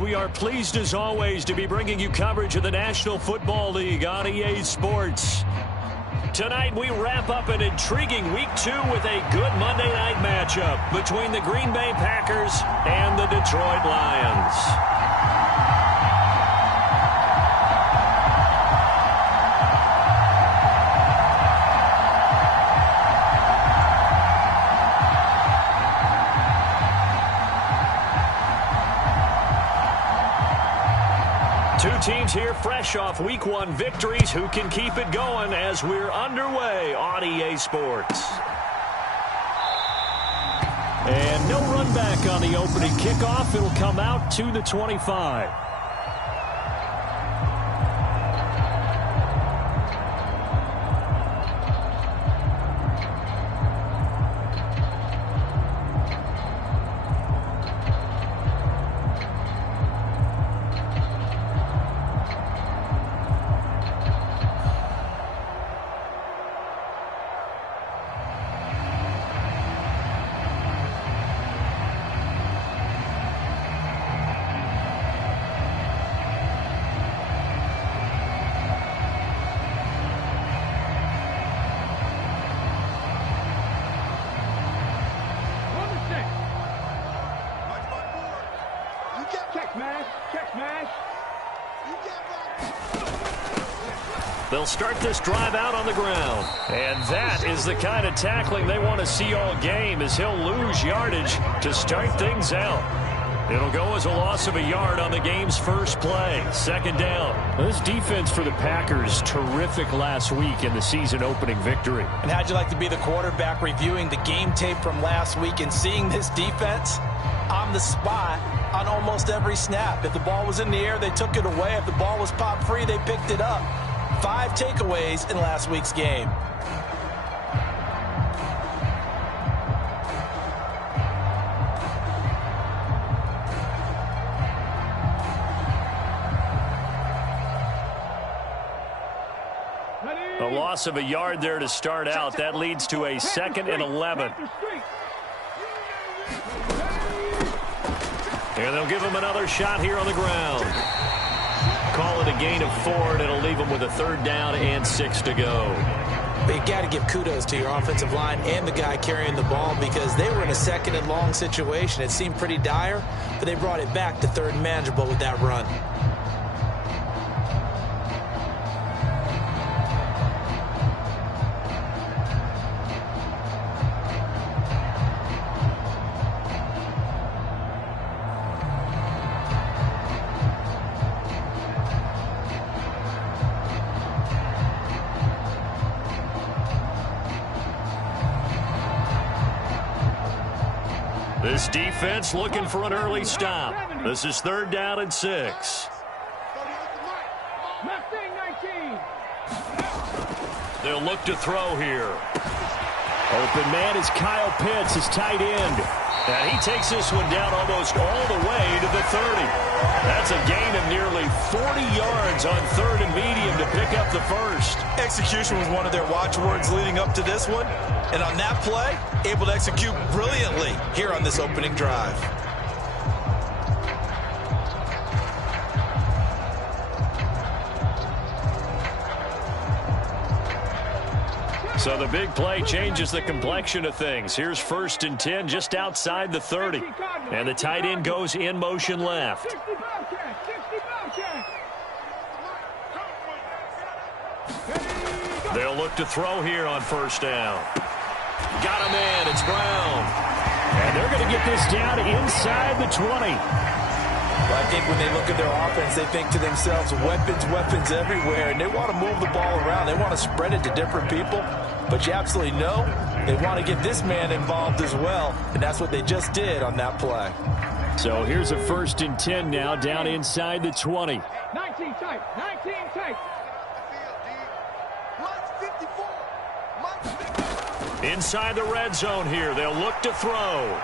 We are pleased as always to be bringing you coverage of the National Football League on EA Sports. Tonight we wrap up an intriguing Week 2 with a good Monday night matchup between the Green Bay Packers and the Detroit Lions. Two teams here fresh off Week 1 victories. Who can keep it going as we're underway on EA Sports? And no run back on the opening kickoff. It'll come out to the 25. They'll start this drive out on the ground. And that is the kind of tackling they want to see all game, as he'll lose yardage to start things out. It'll go as a loss of a yard on the game's first play. Second down. This defense for the Packers, terrific last week in the season-opening victory. And how'd you like to be the quarterback reviewing the game tape from last week and seeing this defense on the spot on almost every snap? If the ball was in the air, they took it away. If the ball was popped free, they picked it up. 5 takeaways in last week's game. A loss of a yard there to start out. That leads to a 2nd and 11. And they'll give him another shot here on the ground. Call it a gain of 4, and it'll leave them with a 3rd down and 6 to go. But you got to give kudos to your offensive line and the guy carrying the ball, because they were in a 2nd and long situation. It seemed pretty dire, but they brought it back to 3rd and manageable with that run. This defense looking for an early stop. This is 3rd down and 6. They'll look to throw here. Open man is Kyle Pitts, his tight end. And he takes this one down almost all the way to the 30. That's a gain of nearly 40 yards on 3rd and medium to pick up the first. Execution was one of their watchwords leading up to this one. And on that play, able to execute brilliantly here on this opening drive. So the big play changes the complexion of things. Here's 1st and 10 just outside the 30. And the tight end goes in motion left. They'll look to throw here on 1st down. Got a man. It's Brown. And they're going to get this down inside the 20. Well, I think when they look at their offense, they think to themselves, weapons, weapons everywhere, and they want to move the ball around. They want to spread it to different people. But you absolutely know they want to get this man involved as well, and that's what they just did on that play. So here's a 1st and 10 now down inside the 20. 19 tight, 19 tight. Inside the red zone here. They'll look to throw.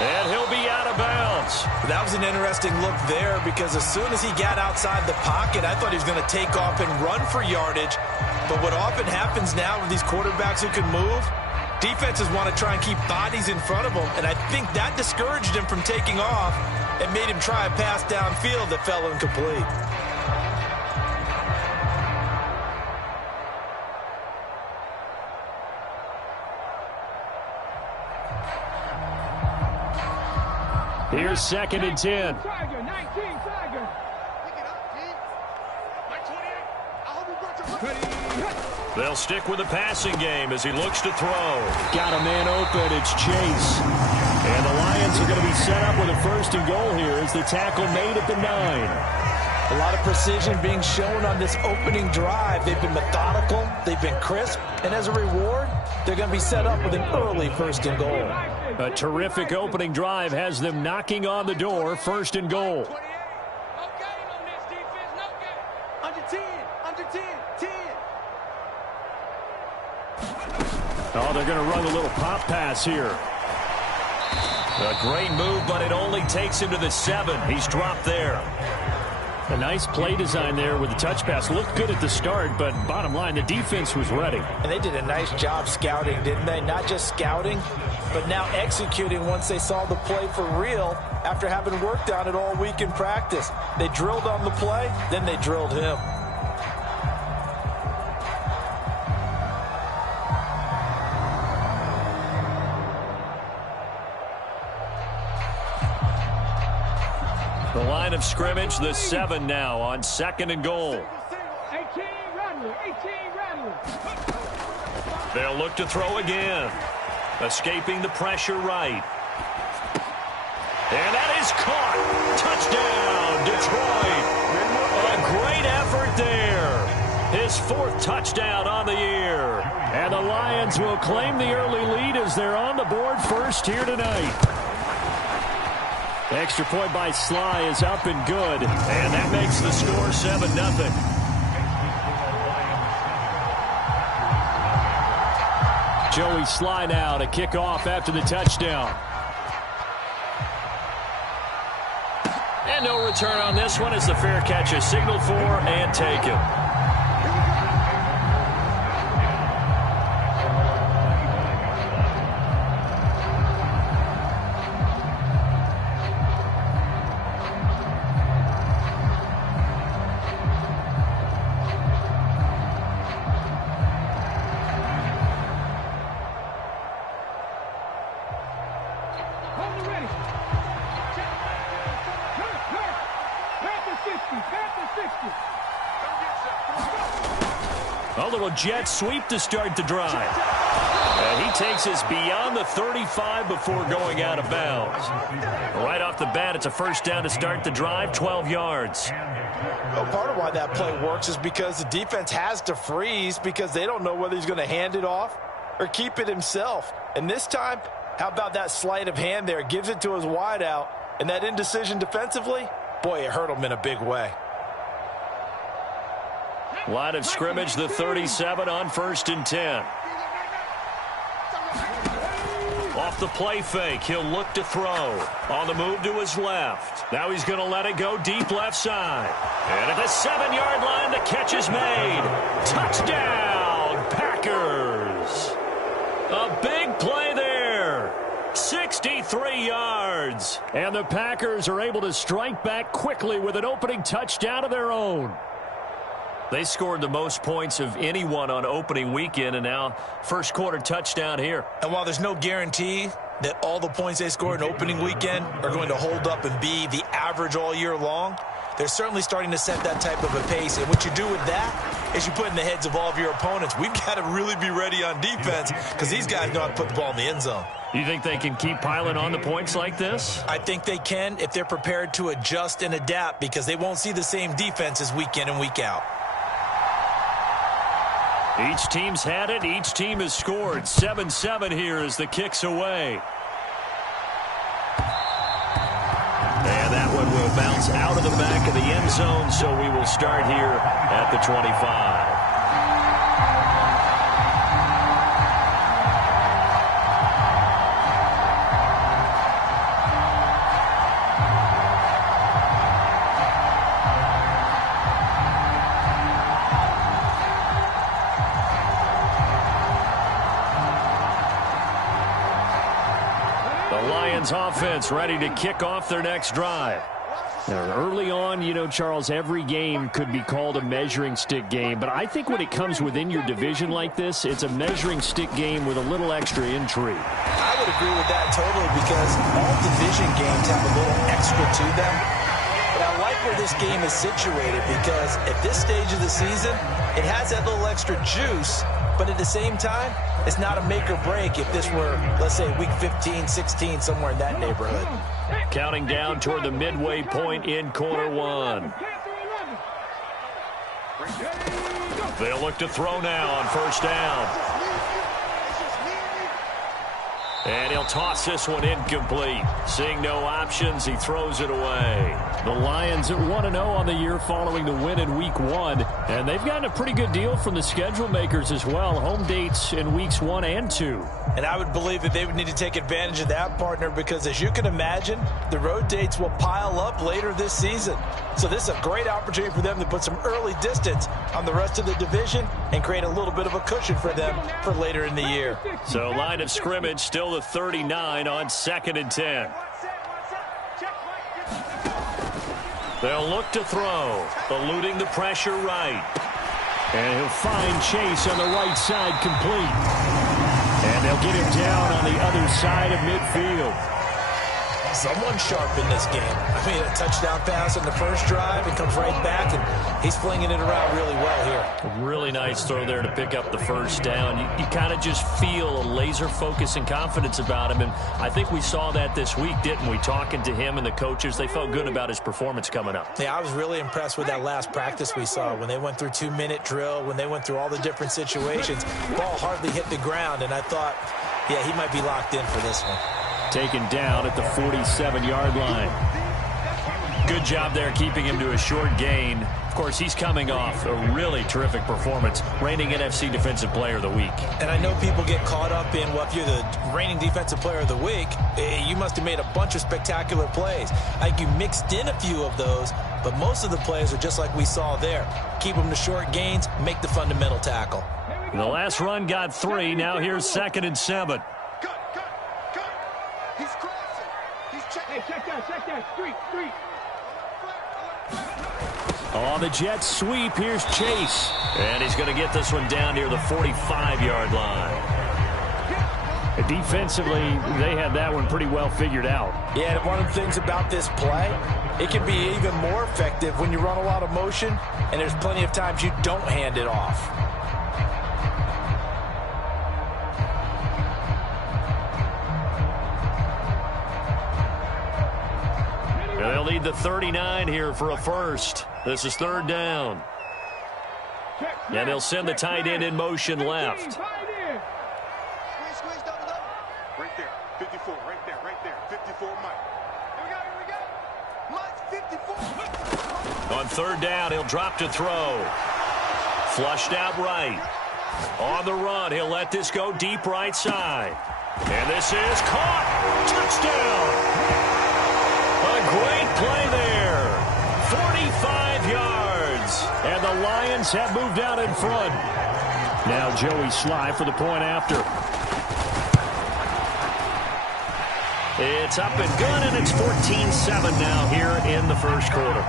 And he'll be out of bounds. That was an interesting look there, because as soon as he got outside the pocket, I thought he was going to take off and run for yardage. But what often happens now with these quarterbacks who can move, Defenses want to try and keep bodies in front of him, and I think that discouraged him from taking off and made him try a pass downfield that fell incomplete. Here's 2nd and 10. Tiger, 19 Tiger. They'll stick with the passing game as he looks to throw. Got a man open. It's Chase. And the Lions are going to be set up with a 1st and goal here as the tackle made at the 9. A lot of precision being shown on this opening drive. They've been methodical. They've been crisp. And as a reward, they're going to be set up with an early 1st and goal. A terrific opening drive has them knocking on the door. 1st and goal. Oh, they're going to run a little pop pass here. A great move, but it only takes him to the 7. He's dropped there. A nice play design there with the touch pass. Looked good at the start, but bottom line, the defense was ready. And they did a nice job scouting, didn't they? Not just scouting, but now executing once they saw the play for real after having worked on it all week in practice. They drilled on the play, then they drilled him. The line of scrimmage, the 7 now on 2nd and goal. 18 Rattler, 18 Rattler. They'll look to throw again. Escaping the pressure right. And that is caught. Touchdown, Detroit. A great effort there. His 4th touchdown on the year. And the Lions will claim the early lead as they're on the board first here tonight. Extra point by Sly is up and good. And that makes the score 7-0. Joey Sly now to kick off after the touchdown. And no return on this one as the fair catch is signaled for and taken. A little jet sweep to start the drive. And he takes us beyond the 35 before going out of bounds. Right off the bat, it's a 1st down to start the drive, 12 yards. Well, part of why that play works is because the defense has to freeze because they don't know whether he's going to hand it off or keep it himself. And this time, how about that sleight of hand there? Gives it to his wideout. And that indecision defensively, boy, it hurt him in a big way. Line of scrimmage, the 37 on 1st and 10. Off the play fake, he'll look to throw. On the move to his left. Now he's going to let it go deep left side. And at the 7-yard line, the catch is made. Touchdown, Packers. A big play there. 63 yards. And the Packers are able to strike back quickly with an opening touchdown of their own. They scored the most points of anyone on opening weekend, and now 1st quarter touchdown here. And while there's no guarantee that all the points they scored in opening weekend are going to hold up and be the average all year long, they're certainly starting to set that type of a pace. And what you do with that is you put in the heads of all of your opponents, we've got to really be ready on defense because these guys know how to put the ball in the end zone. You think they can keep piling on the points like this? I think they can if they're prepared to adjust and adapt because they won't see the same defenses week in and week out. Each team's had it. Each team has scored. 7-7 here as the kick's away. And that one will bounce out of the back of the end zone, so we will start here at the 25. Lions offense ready to kick off their next drive. Now, early on, you know, Charles, every game could be called a measuring stick game. But I think when it comes within your division like this, it's a measuring stick game with a little extra intrigue. I would agree with that totally because all division games have a little extra to them. But I like where this game is situated because at this stage of the season, it has that little extra juice. But at the same time, it's not a make or break if this were, let's say, week 15, 16, somewhere in that neighborhood. Counting down toward the midway point in quarter one. They'll look to throw now on first down. And he'll toss this one incomplete. Seeing no options, he throws it away. The Lions at 1-0 on the year following the win in week 1. And they've gotten a pretty good deal from the schedule makers as well. Home dates in weeks 1 and 2. And I would believe that they would need to take advantage of that, partner, because as you can imagine, the road dates will pile up later this season. So this is a great opportunity for them to put some early distance on the rest of the division and create a little bit of a cushion for them for later in the year. So line of scrimmage still the 39 on 2nd and 10. They'll look to throw, eluding the pressure right. And he'll find Chase on the right side complete. And they'll get him down on the other side of midfield. Someone sharp in this game. I mean, a touchdown pass on the first drive and comes right back, and he's flinging it around really well here. A really nice throw there to pick up the first down. You kind of just feel a laser focus and confidence about him, and I think we saw that this week, didn't we? Talking to him and the coaches, they felt good about his performance coming up. Yeah, I was really impressed with that last practice we saw when they went through 2-minute drill, when they went through all the different situations. Ball hardly hit the ground, and I thought, yeah, he might be locked in for this one. Taken down at the 47-yard line. Good job there keeping him to a short gain. Of course, he's coming off a really terrific performance, reigning NFC Defensive Player of the Week. And I know people get caught up in, well, if you're the reigning Defensive Player of the Week, you must have made a bunch of spectacular plays. I think you mixed in a few of those, but most of the plays are just like we saw there. Keep them to short gains, make the fundamental tackle. The last run got 3. Now here's 2nd and 7. Check that. Street. On the jet sweep, here's Chase. And he's going to get this one down near the 45-yard line. Defensively, they had that one pretty well figured out. Yeah, and one of the things about this play, it can be even more effective when you run a lot of motion, and there's plenty of times you don't hand it off. They'll need the 39 here for a first. This is 3rd down. And they'll send the tight end in motion left. Squeeze, double. Right there, 54, right there, 54, Mike. Here we go. Mike, 54. On 3rd down, he'll drop to throw. Flushed out right. On the run, he'll let this go deep right side. And this is caught. Touchdown. A great play there. 45 yards. And the Lions have moved out in front. Now Joey Sly for the point after. It's up and good, and it's 14-7 now here in the first quarter.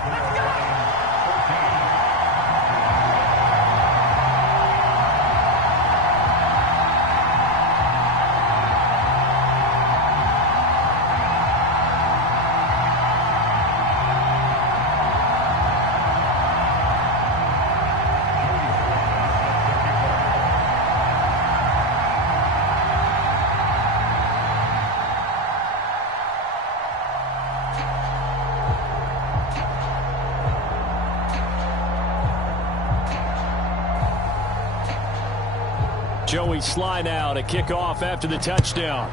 Joey Sly now to kick off after the touchdown.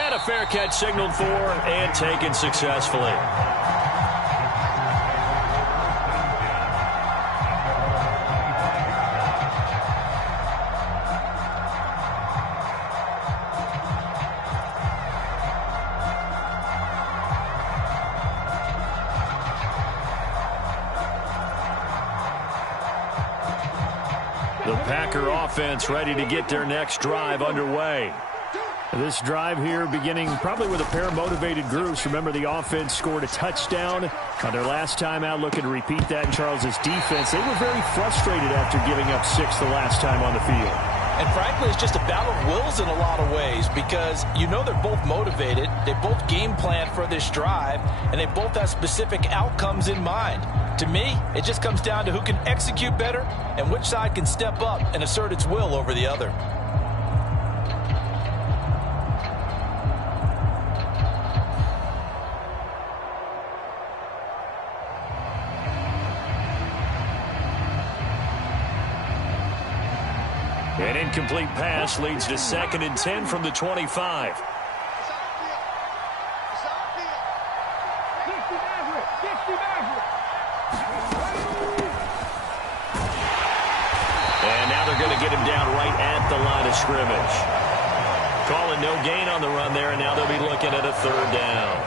And a fair catch signaled for and taken successfully. The Packer offense ready to get their next drive underway. This drive here beginning probably with a pair of motivated groups. Remember, the offense scored a touchdown on their last time out, looking to repeat that in Charles's defense. They were very frustrated after giving up 6 the last time on the field. And frankly, it's just a battle of wills in a lot of ways because you know they're both motivated. They both game plan for this drive, and they both have specific outcomes in mind. To me, it just comes down to who can execute better and which side can step up and assert its will over the other. An incomplete pass leads to 2nd and 10 from the 25. And now they're going to get him down right at the line of scrimmage. Calling no gain on the run there, and now they'll be looking at a 3rd down.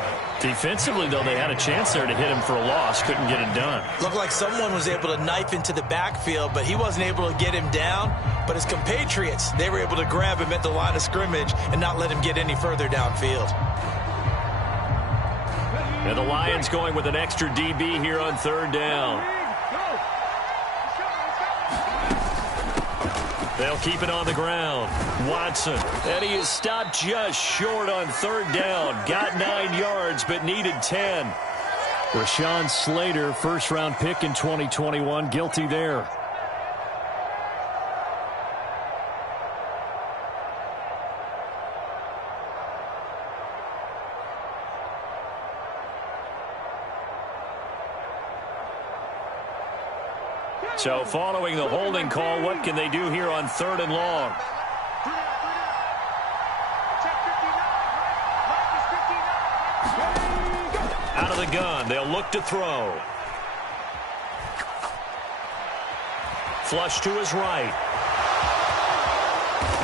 Defensively, though, they had a chance there to hit him for a loss. Couldn't get it done. Looked like someone was able to knife into the backfield, but he wasn't able to get him down. But his compatriots, they were able to grab him at the line of scrimmage and not let him get any further downfield. And the Lions going with an extra DB here on 3rd down. They'll keep it on the ground. Watson, and he is stopped just short on 3rd down. Got 9 yards, but needed 10. Rashawn Slater, first-round pick in 2021, guilty there. So following the holding call, what can they do here on 3rd and long? Out of the gun, they'll look to throw. Flush to his right.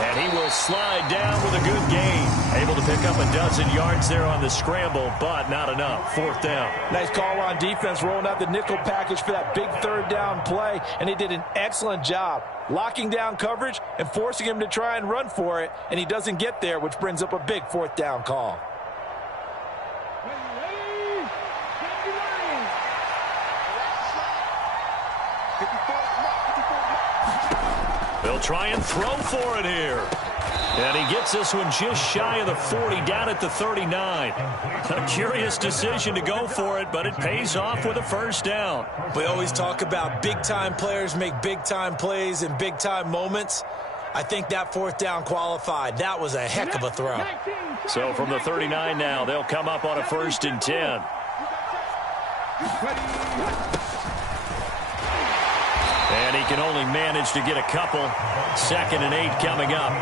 And he will slide down with a good gain. Able to pick up a dozen yards there on the scramble, but not enough. 4th down. Nice call on defense, rolling out the nickel package for that big 3rd down play, and he did an excellent job locking down coverage and forcing him to try and run for it, and he doesn't get there, which brings up a big 4th down call. They'll try and throw for it here. And he gets this one just shy of the 40, down at the 39. A curious decision to go for it, but it pays off with a 1st down. We always talk about big-time players make big-time plays in big-time moments. I think that 4th down qualified. That was a heck of a throw. So from the 39 now, they'll come up on a 1st and 10. And he can only manage to get a couple. 2nd and 8 coming up.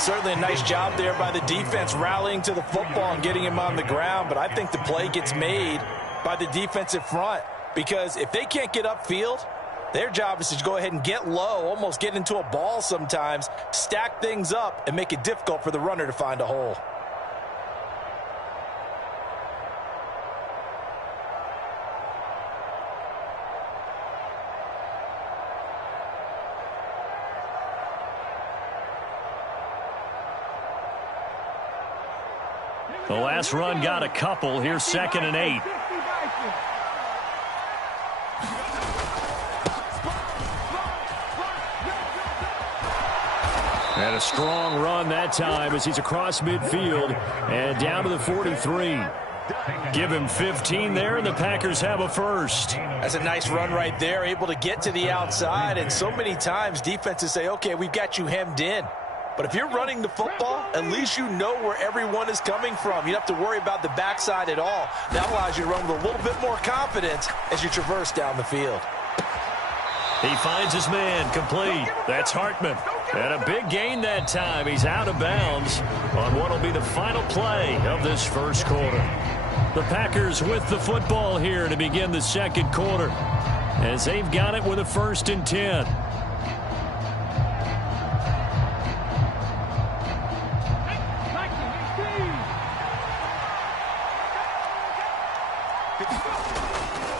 Certainly a nice job there by the defense rallying to the football and getting him on the ground, but I think the play gets made by the defensive front because if they can't get upfield, their job is to go ahead and get low, almost get into a ball sometimes, stack things up, and make it difficult for the runner to find a hole. The last run got a couple. Here's 2nd and 8. And a strong run that time as he's across midfield and down to the 43. Give him 15 there, and the Packers have a 1st. That's a nice run right there, able to get to the outside. And so many times defenses say, okay, we've got you hemmed in. But if you're running the football, at least you know where everyone is coming from. You don't have to worry about the backside at all. That allows you to run with a little bit more confidence as you traverse down the field. He finds his man complete. That's Hartman. And a big gain that time. He's out of bounds on what will be the final play of this 1st quarter. The Packers with the football here to begin the 2nd quarter as they've got it with a 1st and 10.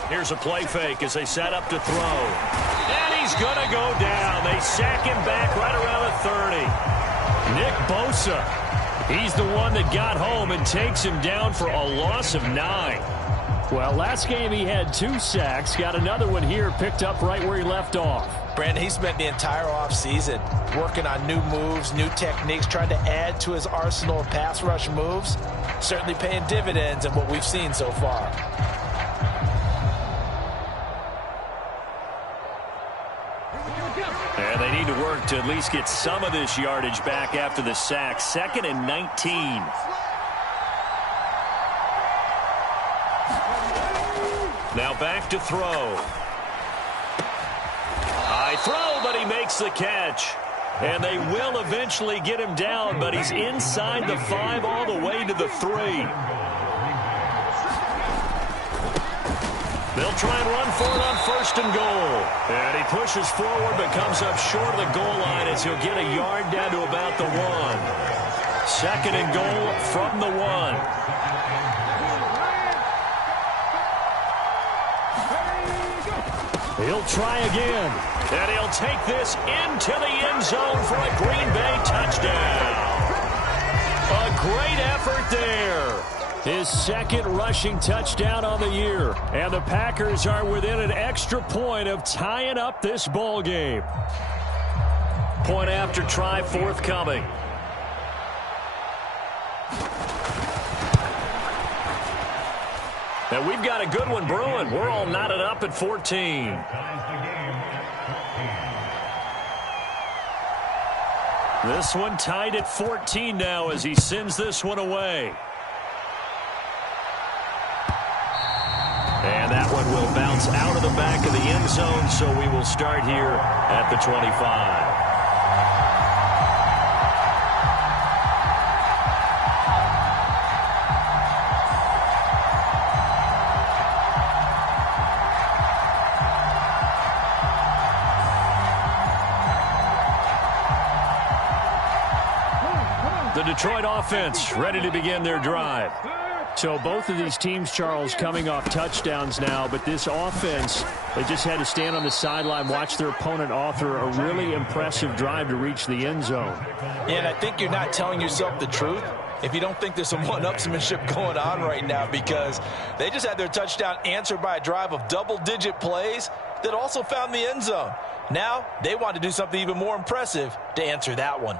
Here's a play fake as they set up to throw. And he's going to go down. They sack him back right around the 30. Nick Bosa, he's the one that got home and takes him down for a loss of 9. Well, last game he had 2 sacks. Got another one here, picked up right where he left off. Brandon, he spent the entire offseason working on new moves, new techniques, trying to add to his arsenal of pass rush moves. Certainly paying dividends in what we've seen so far. And they need to work to at least get some of this yardage back after the sack. 2nd and 19. Now back to throw. High throw, but he makes the catch. And they will eventually get him down, but he's inside the 5 all the way to the 3. They'll try and run for it on 1st and goal. And he pushes forward but comes up short of the goal line as he'll get a yard down to about the 1. 2nd and goal from the 1. He'll try again. And he'll take this into the end zone for a Green Bay touchdown. A great effort there. His 2nd rushing touchdown on the year. And the Packers are within an extra point of tying up this ball game. Point after try forthcoming. And we've got a good one brewing. We're all knotted up at 14. This one tied at 14 now as he sends this one away. And that one will bounce out of the back of the end zone, so we will start here at the 25. The Detroit offense ready to begin their drive. So both of these teams, Charles, coming off touchdowns now, but this offense, they just had to stand on the sideline, watch their opponent author a really impressive drive to reach the end zone. Yeah, and I think you're not telling yourself the truth if you don't think there's some one-upsmanship going on right now, because they just had their touchdown answered by a drive of double-digit plays that also found the end zone. Now they want to do something even more impressive to answer that one.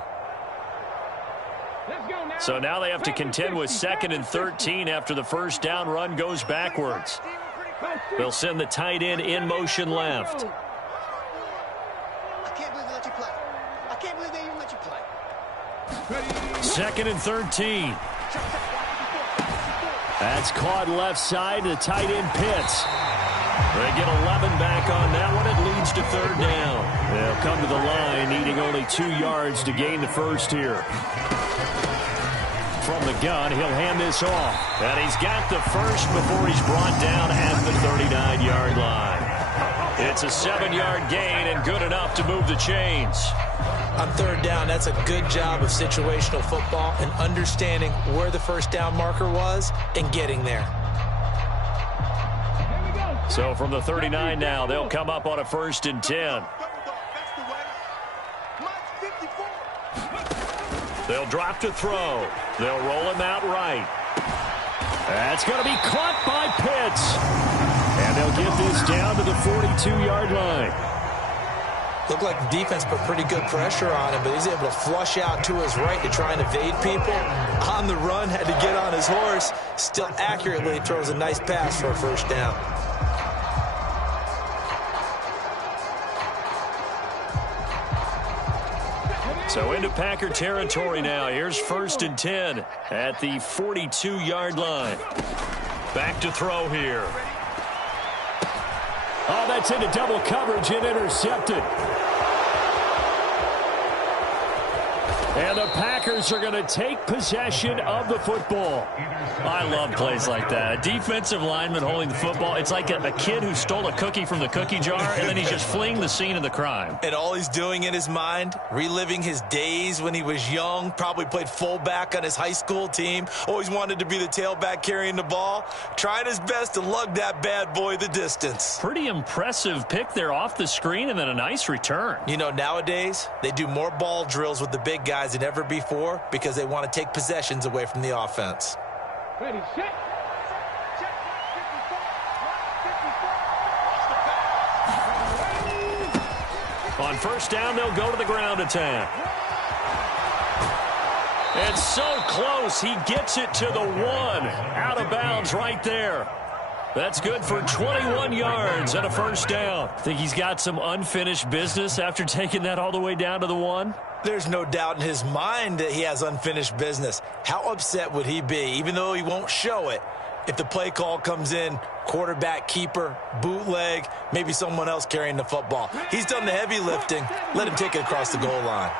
So now they have to contend with 2nd and 13 after the first down run goes backwards. They'll send the tight end in motion left. I can't believe they let you play. I can't believe they even let you play. 2nd and 13. That's caught left side. The tight end Pitts. They get 11 back on that one. It leads to 3rd down. They'll come to the line, needing only 2 yards to gain the first here. From the gun, he'll hand this off. And he's got the first before he's brought down at the 39-yard line. It's a 7-yard gain and good enough to move the chains. On 3rd down, that's a good job of situational football and understanding where the first down marker was and getting there. So from the 39 now, they'll come up on a 1st and 10. They'll drop to throw. They'll roll him out right. That's going to be caught by Pitts. And they'll get this down to the 42-yard line. Looked like the defense put pretty good pressure on him, but he's able to flush out to his right to try and evade people. On the run, had to get on his horse. Still accurately throws a nice pass for a 1st down. So into Packer territory now. Here's 1st and 10 at the 42-yard line. Back to throw here. Oh, that's into double coverage and intercepted. And the Packers are going to take possession of the football. I love plays like that. A defensive lineman holding the football. It's like a kid who stole a cookie from the cookie jar, and then he's just fleeing the scene of the crime. And all he's doing in his mind, reliving his days when he was young, probably played fullback on his high school team, always wanted to be the tailback carrying the ball, trying his best to lug that bad boy the distance. Pretty impressive pick there off the screen, and then a nice return. You know, nowadays, they do more ball drills with the big guys than ever before because they want to take possessions away from the offense. Ready, set. On first down, they'll go to the ground attack. It's so close. He gets it to the 1. Out of bounds right there. That's good for 21 yards and a first down. Think he's got some unfinished business after taking that all the way down to the 1? There's no doubt in his mind that he has unfinished business. How upset would he be, even though he won't show it, if the play call comes in, quarterback keeper, bootleg, maybe someone else carrying the football? He's done the heavy lifting. Let him take it across the goal line.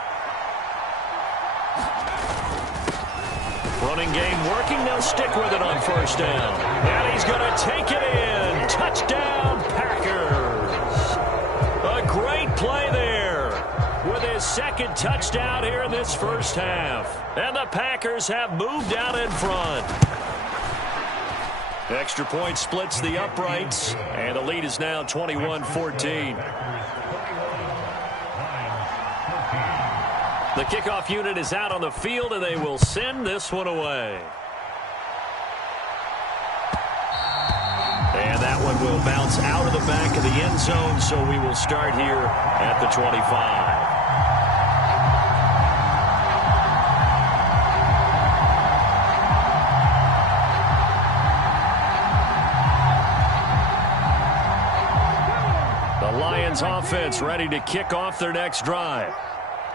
Running game working. They'll stick with it on first down. And he's going to take it in. Touchdown, Packers. A great play there with his second touchdown here in this first half. And the Packers have moved out in front. Extra point splits the uprights. And the lead is now 21-14. The kickoff unit is out on the field, and they will send this one away. And that one will bounce out of the back of the end zone, so we will start here at the 25. The Lions offense ready to kick off their next drive.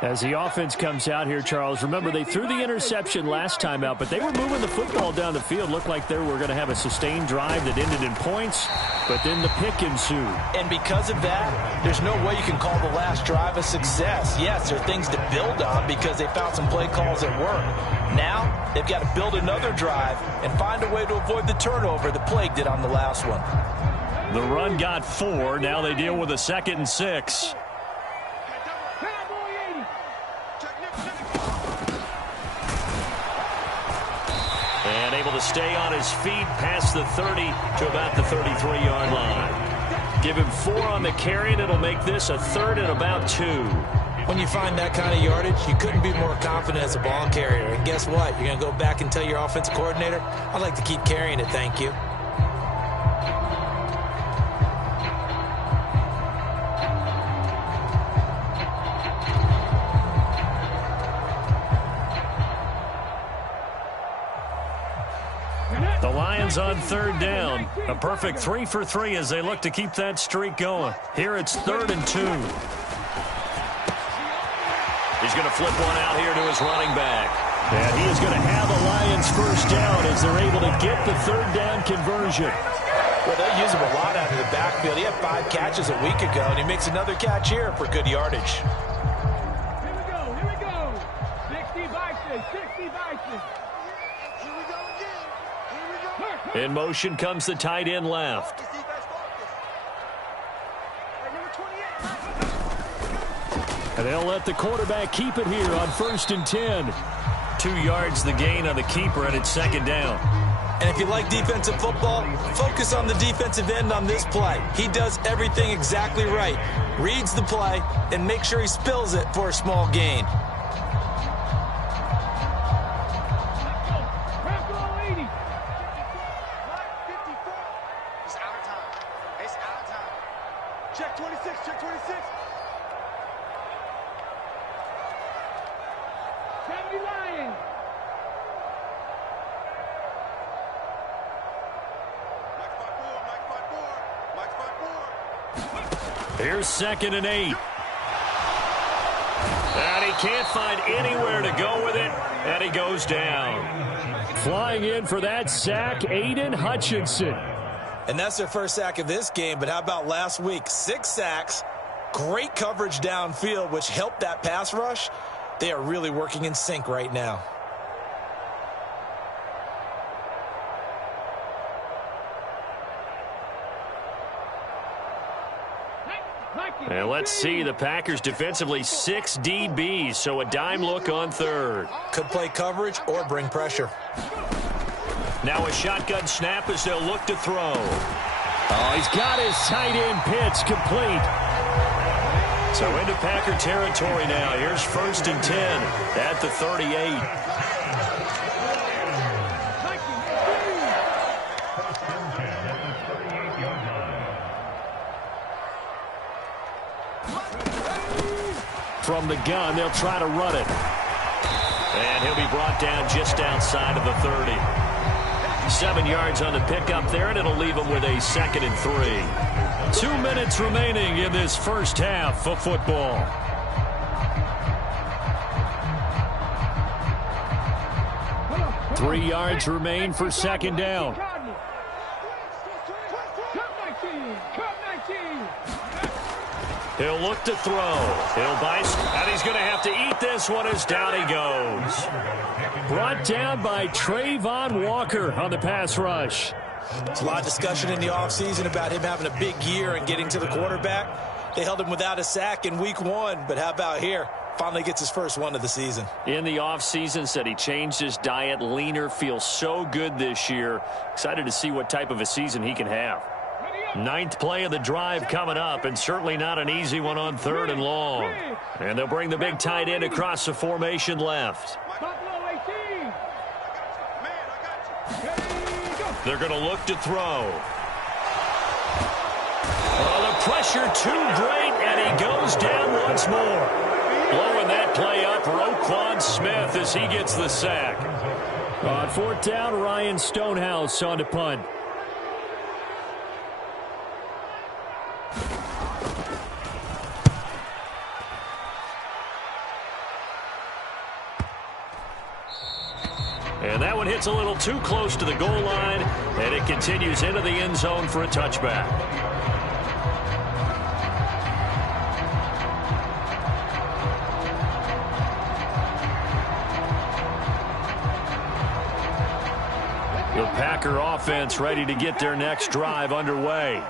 As the offense comes out here, Charles, remember they threw the interception last time out, but they were moving the football down the field. Looked like they were going to have a sustained drive that ended in points, but then the pick ensued. And because of that, there's no way you can call the last drive a success. Yes, there are things to build on because they found some play calls that work. Now, they've got to build another drive and find a way to avoid the turnover the Plague did on the last one. The run got 4. Now they deal with a 2nd and 6. And able to stay on his feet past the 30 to about the 33-yard line. Give him 4 on the carry, and it'll make this a 3rd and about 2. When you find that kind of yardage, you couldn't be more confident as a ball carrier. And guess what? You're going to go back and tell your offensive coordinator, I'd like to keep carrying it, thank you. The Lions on 3rd down. A perfect 3 for 3 as they look to keep that streak going. Here it's 3rd and 2. He's going to flip one out here to his running back. And he is going to have the Lions first down as they're able to get the 3rd down conversion. Well, they'll use him a lot out of the backfield. He had 5 catches a week ago, and he makes another catch here for good yardage. Here we go. 60 Bison, 60 Bison. Here we go again. Here we go. In motion comes the tight end left. Focus, defense, focus. Right, number 28. And they'll let the quarterback keep it here on 1st and 10. 2 yards the gain on the keeper, and it's 2nd down. And if you like defensive football, focus on the defensive end on this play. He does everything exactly right. Reads the play and makes sure he spills it for a small gain. It's out of time. It's out of time. Check 26, check 26. 70 Lions. Mike 5-4. Here's 2nd and 8. And he can't find anywhere to go with it, and he goes down. Flying in for that sack, Aiden Hutchinson. And that's their first sack of this game, but how about last week? 6 sacks, great coverage downfield, which helped that pass rush. They are really working in sync right now. And let's see, the Packers defensively 6 DBs, so a dime look on third. Could play coverage or bring pressure. Now a shotgun snap as they'll look to throw. Oh, he's got his tight end pitch complete. So into Packer territory now. Here's 1st and 10 at the 38. From the gun, they'll try to run it. And he'll be brought down just outside of the 30. 7 yards on the pickup there, and it'll leave him with a 2nd and 3. 2 minutes remaining in this first half of football. Come on. 3 yards remain for 2nd down. He'll look to throw. He'll buy, and he's going to have to eat this one as down he goes. Brought down by Trayvon Walker on the pass rush. There's a lot of discussion in the offseason about him having a big year and getting to the quarterback. They held him without a sack in week 1, but how about here? Finally gets his first one of the season. In the offseason, said he changed his diet, leaner, feels so good this year. Excited to see what type of a season he can have. 9th play of the drive coming up, and certainly not an easy one on 3rd and long. And they'll bring the big tight end across the formation left. They're going to look to throw. Oh, the pressure too great, and he goes down once more. Blowing that play up, Roquan Smith as he gets the sack. On 4th down, Ryan Stonehouse on to punt. And that one hits a little too close to the goal line, and it continues into the end zone for a touchback. The Packer offense ready to get their next drive underway.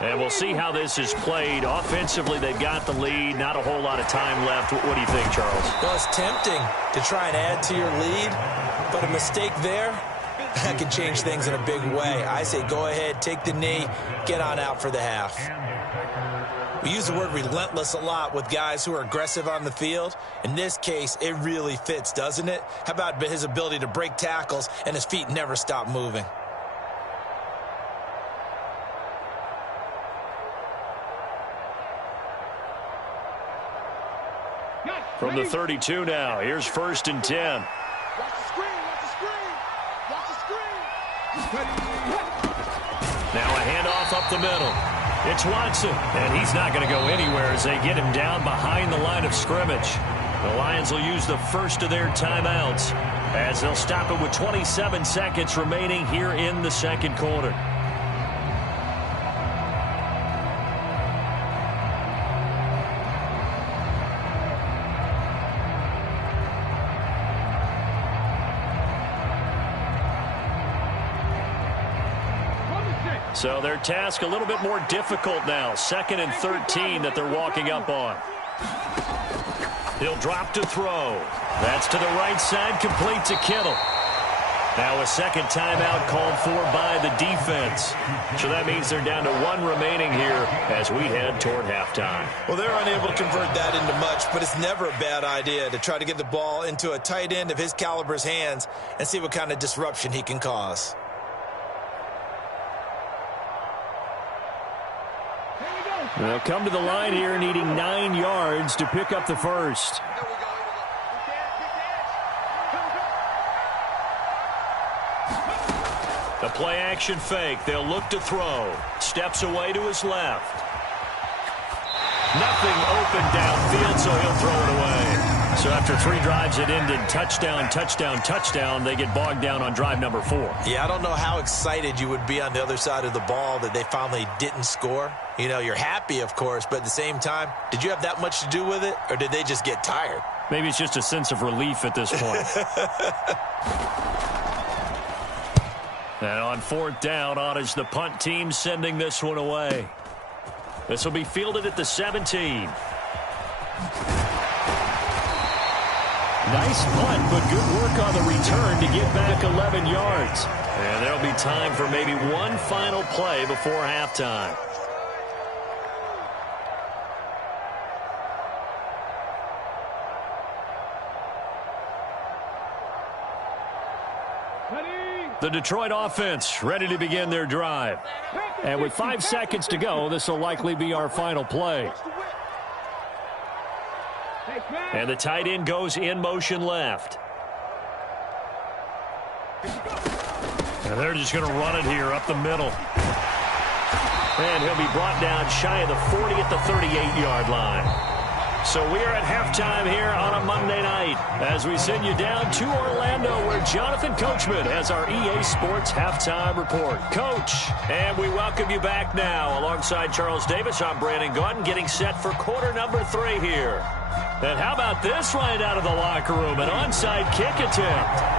And we'll see how this is played. Offensively, they've got the lead. Not a whole lot of time left. What do you think, Charles? Well, it's tempting to try and add to your lead, but a mistake there, that could change things in a big way. I say go ahead, take the knee, get on out for the half. We use the word relentless a lot with guys who are aggressive on the field. In this case, it really fits, doesn't it? How about his ability to break tackles and his feet never stop moving? From the 32 now, here's 1st and 10. Watch the screen, watch the screen, watch the screen. Now a handoff up the middle. It's Watson, and he's not going to go anywhere as they get him down behind the line of scrimmage. The Lions will use the first of their timeouts as they'll stop it with 27 seconds remaining here in the 2nd quarter. So their task a little bit more difficult now. 2nd and 13 that they're walking up on. He'll drop to throw. That's to the right side, complete to Kittle. Now a 2nd timeout called for by the defense. So that means they're down to 1 remaining here as we head toward halftime. Well, they're unable to convert that into much, but it's never a bad idea to try to get the ball into a tight end of his caliber's hands and see what kind of disruption he can cause. They'll come to the line here needing 9 yards to pick up the first. The play action fake. They'll look to throw. Steps away to his left. Nothing open downfield, so he'll throw it away. So after 3 drives that ended touchdown, touchdown, touchdown, they get bogged down on drive number 4. Yeah, I don't know how excited you would be on the other side of the ball that they finally didn't score. You know, you're happy, of course, but at the same time, did you have that much to do with it, or did they just get tired? Maybe it's just a sense of relief at this point. And on 4th down, on is the punt team sending this one away. This will be fielded at the 17. Nice punt, but good work on the return to get back 11 yards. And there'll be time for maybe one final play before halftime. The Detroit offense ready to begin their drive. And with 5 seconds to go, this will likely be our final play. And the tight end goes in motion left. And they're just going to run it here up the middle. And he'll be brought down shy of the 40 at the 38-yard line. So we are at halftime here on a Monday night as we send you down to Orlando where Jonathan Coachman has our EA Sports Halftime Report. Coach, and we welcome you back now. Alongside Charles Davis, I'm Brandon Gaudin getting set for quarter number 3 here. And how about this right out of the locker room, an onside kick attempt.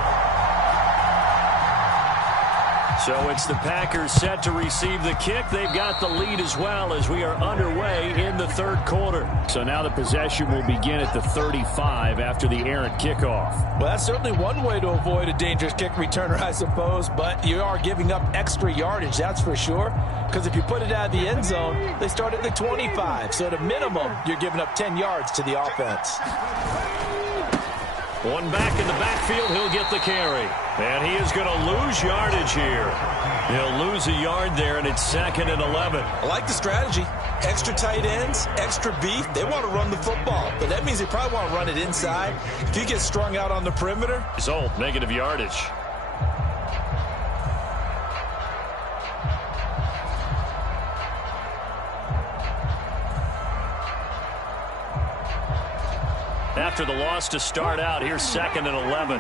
So it's the Packers set to receive the kick. They've got the lead as well as we are underway in the 3rd quarter. So now the possession will begin at the 35 after the errant kickoff. Well, that's certainly one way to avoid a dangerous kick returner, I suppose, but you are giving up extra yardage, that's for sure, because if you put it out of the end zone, they start at the 25. So at a minimum, you're giving up 10 yards to the offense. One back in the backfield, he'll get the carry. And he is going to lose yardage here. He'll lose a yard there, and it's 2nd and 11. I like the strategy. Extra tight ends, extra beef. They want to run the football, but that means they probably want to run it inside. If you get strung out on the perimeter. Result, negative yardage. After the loss to start out, here's 2nd and 11.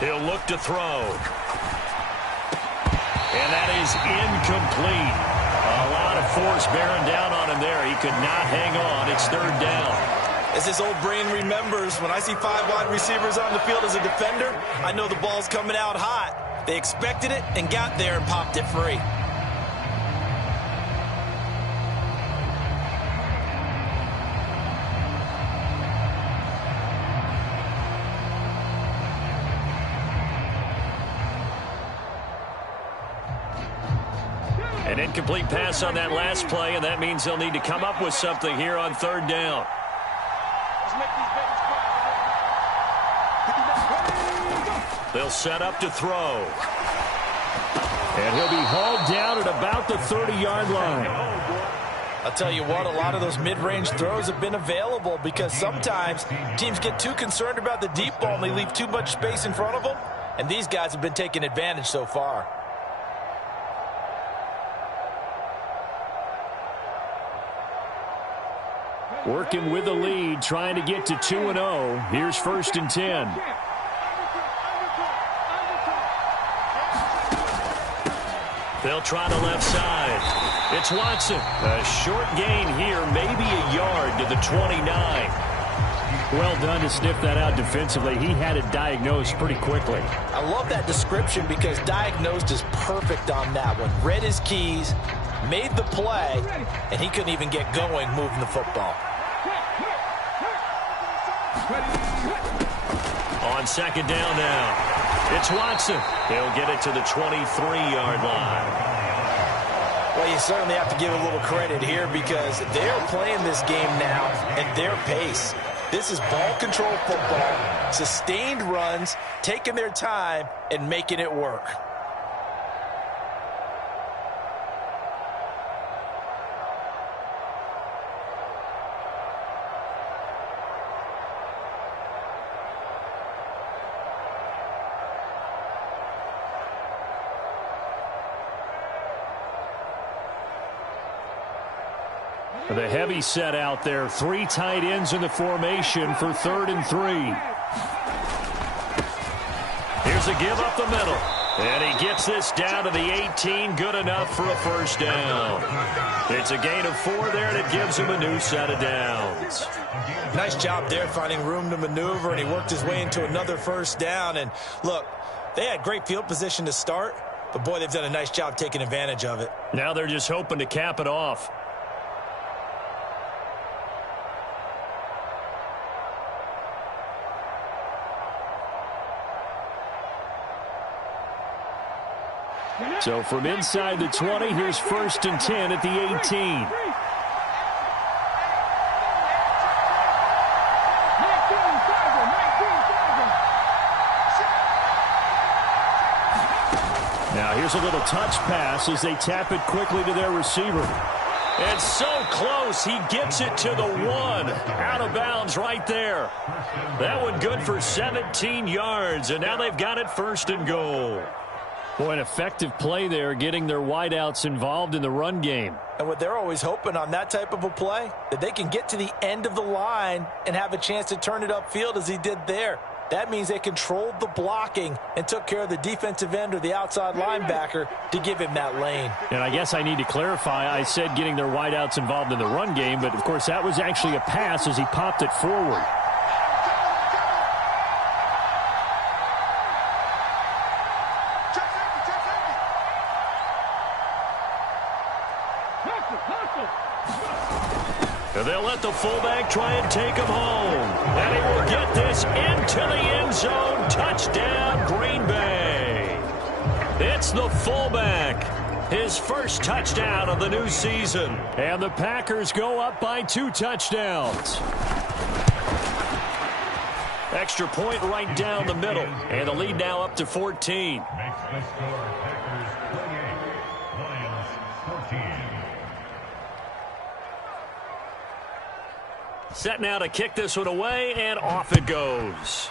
He'll look to throw. And that is incomplete. A lot of force bearing down on him there. He could not hang on. It's 3rd down. As his old brain remembers, when I see 5 wide receivers on the field as a defender, I know the ball's coming out hot. They expected it and got there and popped it free. An incomplete pass on that last play, and that means they'll need to come up with something here on 3rd down. They'll set up to throw. And he'll be hauled down at about the 30-yard line. I'll tell you what, a lot of those mid-range throws have been available because sometimes teams get too concerned about the deep ball and they leave too much space in front of them, and these guys have been taking advantage so far. Working with the lead, trying to get to 2-0. Here's 1st and 10. They'll try the left side. It's Watson. A short gain here, maybe a yard to the 29. Well done to sniff that out defensively. He had it diagnosed pretty quickly. I love that description because diagnosed is perfect on that one. Read his keys, made the play, and he couldn't even get going moving the football. On 2nd down now, it's Watson. He'll get it to the 23-yard line. Well, you certainly have to give a little credit here because they're playing this game now at their pace. This is ball control football, sustained runs, taking their time and making it work. The heavy set out there. 3 tight ends in the formation for 3rd and 3. Here's a give up the middle. And he gets this down to the 18, good enough for a first down. It's a gain of 4 there, and it gives him a new set of downs. Nice job there finding room to maneuver, and he worked his way into another first down. And look, they had great field position to start, but boy, they've done a nice job taking advantage of it. Now they're just hoping to cap it off. So from inside the 20, here's 1st and 10 at the 18. Now here's a little touch pass as they tap it quickly to their receiver. And so close, he gets it to the 1. Out of bounds right there. That one good for 17 yards, and now they've got it 1st and goal. Boy, an effective play there, getting their wideouts involved in the run game. And what they're always hoping on that type of a play, that they can get to the end of the line and have a chance to turn it upfield as he did there. That means they controlled the blocking and took care of the defensive end or the outside linebacker to give him that lane. And I guess I need to clarify, I said getting their wideouts involved in the run game, but of course that was actually a pass as he popped it forward. They'll let the fullback try and take him home. And he will get this into the end zone. Touchdown, Green Bay. It's the fullback. His first touchdown of the new season. And the Packers go up by 2 touchdowns. Extra point right down the middle. And the lead now up to 14. Set now to kick this one away, and off it goes.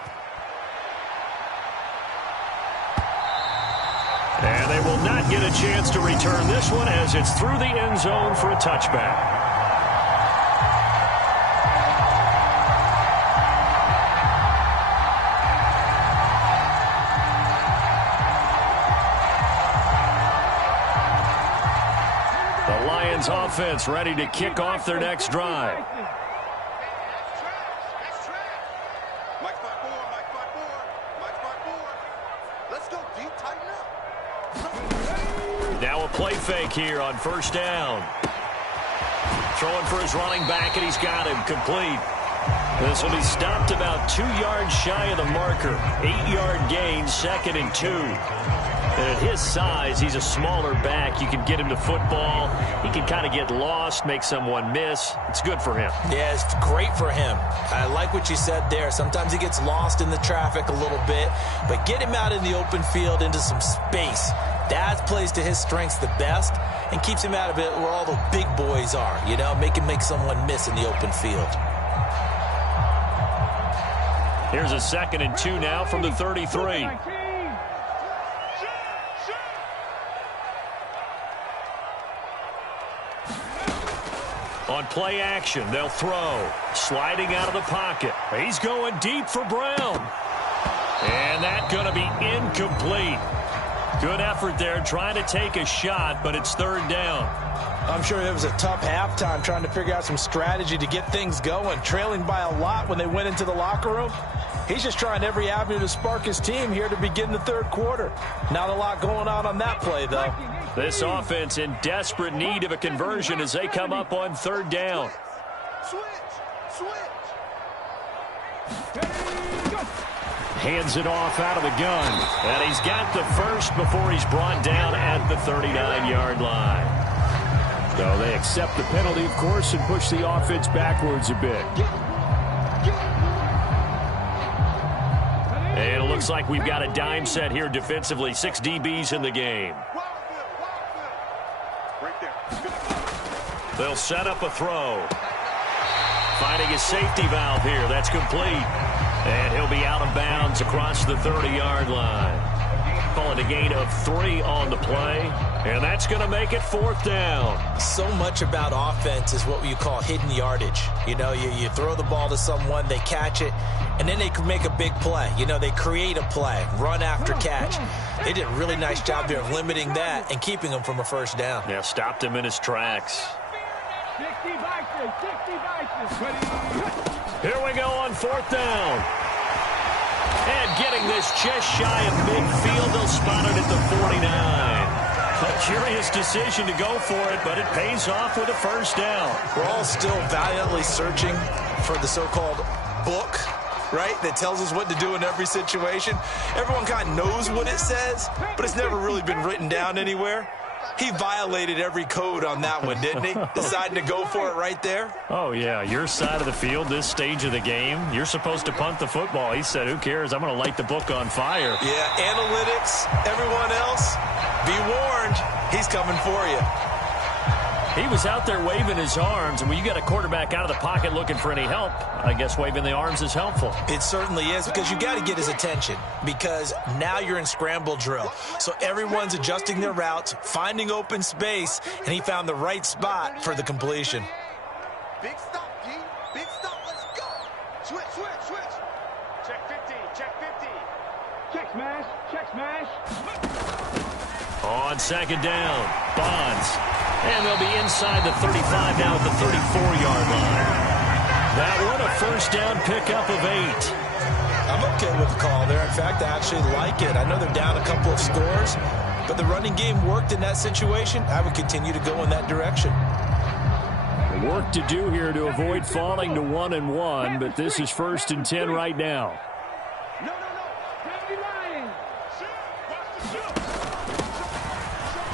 And they will not get a chance to return this one as it's through the end zone for a touchback. The Lions offense ready to kick off their next drive. Now a play fake here on 1st down. Throwing for his running back, and he's got him complete. This will be stopped about 2 yards shy of the marker. 8-yard gain, 2nd and 2. And at his size, he's a smaller back. You can get him to football. He can kind of get lost, make someone miss. It's good for him. Yeah, it's great for him. I like what you said there. Sometimes he gets lost in the traffic a little bit, but get him out in the open field into some space. That plays to his strengths the best and keeps him out of it where all the big boys are, you know, make someone miss in the open field. Here's a 2nd and 2 now from the 33. On play action, they'll throw. Sliding out of the pocket. He's going deep for Brown. And that's going to be incomplete. Good effort there, trying to take a shot, but it's 3rd down. I'm sure it was a tough halftime trying to figure out some strategy to get things going, trailing by a lot when they went into the locker room. He's just trying every avenue to spark his team here to begin the 3rd quarter. Not a lot going on that play, though. This offense in desperate need of a conversion as they come up on 3rd down. Hands it off out of the gun. And he's got the first before he's brought down at the 39-yard line. So they accept the penalty, of course, and push the offense backwards a bit. And it looks like we've got a dime set here defensively. 6 DBs in the game. They'll set up a throw. Finding his safety valve here. That's complete. And he'll be out of bounds across the 30-yard line. tackle and a gain of 3 on the play. And that's going to make it 4th down. So much about offense is what you call hidden yardage. You know, you throw the ball to someone, they catch it, and then they can make a big play. You know, they create a play, run after catch. They did a really nice job there of limiting that and keeping him from a first down. Yeah, stopped him in his tracks. 60 vices, 60 vices. Here we go on 4th down. And getting this just shy of midfield, they'll spot it at the 49. A curious decision to go for it, but it pays off with a first down. We're all still valiantly searching for the so-called book, right, that tells us what to do in every situation. Everyone kind of knows what it says, but it's never really been written down anywhere. He violated every code on that one, didn't he? Deciding to go for it right there. Oh, yeah, your side of the field, this stage of the game, you're supposed to punt the football. He said, who cares? I'm going to light the book on fire. Yeah, analytics, everyone else, be warned, he's coming for you. He was out there waving his arms, and when you got a quarterback out of the pocket looking for any help, I guess waving the arms is helpful. It certainly is, because you got to get his attention, because now you're in scramble drill. So everyone's adjusting their routes, finding open space, and he found the right spot for the completion. Big stop, G. Big stop. Let's go. Switch, switch, switch. Check 50. Check 50. Check smash, check smash. On 2nd down, Bonds. And they'll be inside the 35 now at the 34-yard line. That one a first down pickup of 8. I'm okay with the call there. In fact, I actually like it. I know they're down a couple of scores, but the running game worked in that situation. I would continue to go in that direction. Work to do here to avoid falling to 1-1, but this is 1st and 10 right now. No. Heavy line.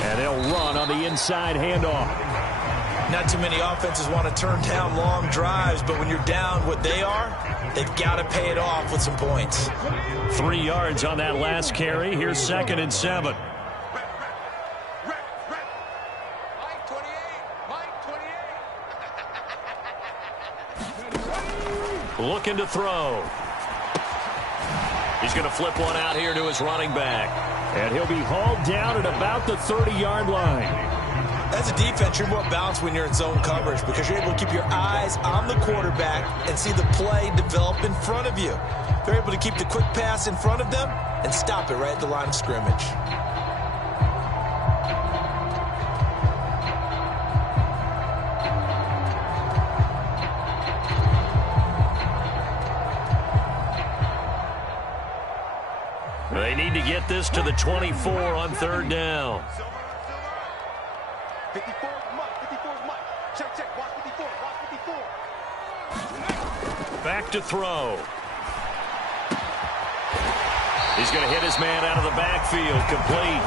And they'll run on the inside handoff. Not too many offenses want to turn down long drives, but when you're down what they are, they've got to pay it off with some points. 3 yards on that last carry. Here's 2nd and 7. Mike 28. Mike 28. Looking to throw. He's going to flip one out here to his running back. And he'll be hauled down at about the 30-yard line. As a defense, you're more balanced when you're in zone coverage because you're able to keep your eyes on the quarterback and see the play develop in front of you. They're able to keep the quick pass in front of them and stop it right at the line of scrimmage. They need to get this to the 24 on 3rd down. 54 Mike. 54 Mike. Check. Watch 54. Watch 54. Back to throw. He's going to hit his man out of the backfield, complete.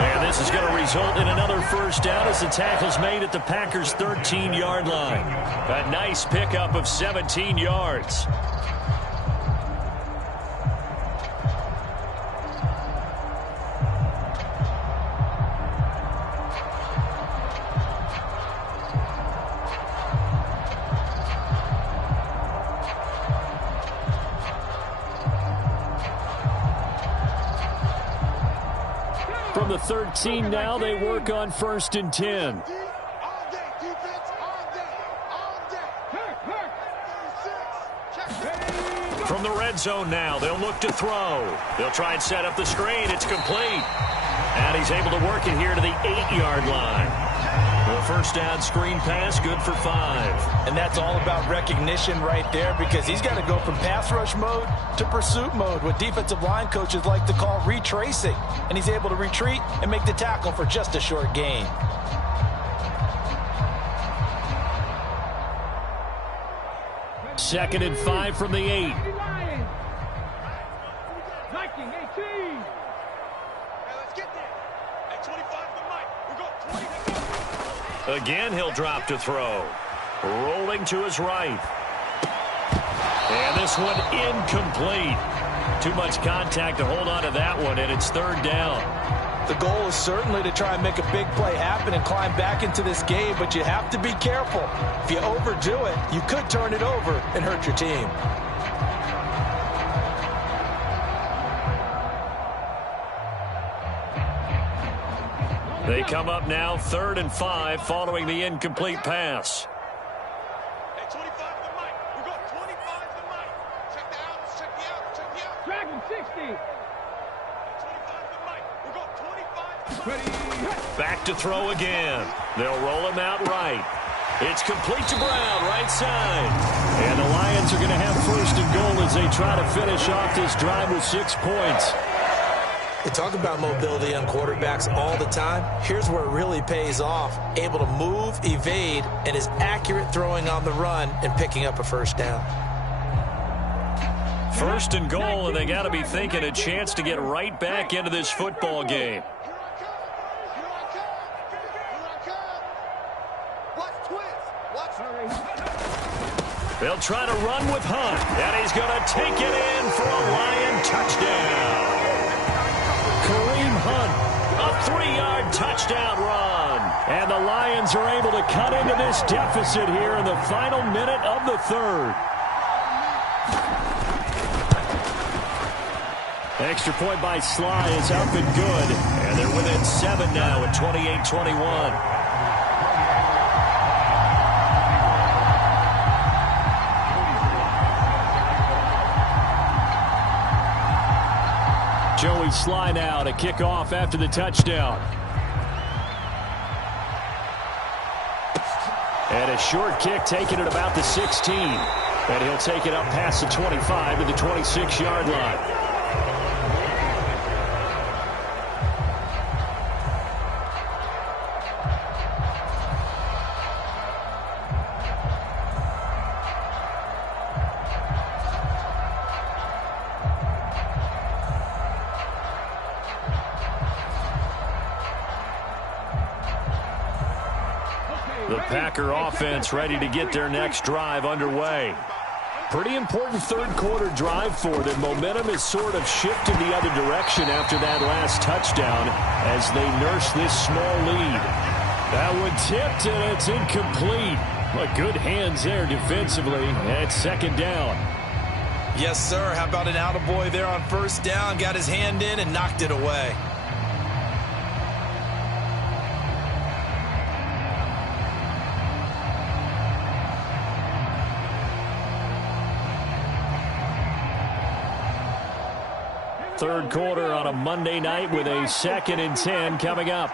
And this is going to result in another first down as the tackle's made at the Packers' 13-yard line. A nice pickup of 17 yards. From the 13 now, they work on 1st and 10. All day, defense. All day. Check. From the red zone now, they'll look to throw. They'll try and set up the screen. It's complete. And he's able to work it here to the 8-yard line. The first down screen pass, good for 5. And that's all about recognition right there because he's got to go from pass rush mode to pursuit mode, what defensive line coaches like to call retracing. And he's able to retreat and make the tackle for just a short gain. Second and 5 from the 8. 1918. Hey, let's get there. At 25 to Mike. We're going 20. Again, he'll drop to throw. Rolling to his right. And this one incomplete. Too much contact to hold on to that one, and it's 3rd down. The goal is certainly to try and make a big play happen and climb back into this game, but you have to be careful. If you overdo it, you could turn it over and hurt your team. They come up now 3rd and 5 following the incomplete pass. Hey, 25 to the mic. We got 25 to the mic. Check the outs, check the outs, check the outs. Drag him 60. Hey, 25 to the mic. We got 25 to the mic. Ready. Back to throw again. They'll roll him out right. It's complete to Brown, right side. And the Lions are going to have 1st and goal as they try to finish off this drive with 6 points. You talk about mobility on quarterbacks all the time. Here's where it really pays off. Able to move, evade, and is accurate throwing on the run and picking up a 1st down. 1st and goal, and they got to be thinking a chance to get right back into this football game. They'll try to run with Hunt, and he's going to take it in for a Lion touchdown. Kareem Hunt, a 3-yard touchdown run. And the Lions are able to cut into this deficit here in the final minute of the 3rd. Extra point by Sly is up and good. And they're within 7 now at 28-21. Joey Sly now to kick off after the touchdown. And a short kick taken at about the 16. And he'll take it up past the 25 to the 26-yard line. The Packer offense ready to get their next drive underway. Pretty important 3rd quarter drive for them. Momentum has sort of shifted the other direction after that last touchdown as they nurse this small lead. That one tipped, and it's incomplete. But good hands there defensively. And it's 2nd down. Yes, sir. How about an attaboy there on 1st down? Got his hand in and knocked it away. Third quarter on a Monday night with a 2nd and 10 coming up.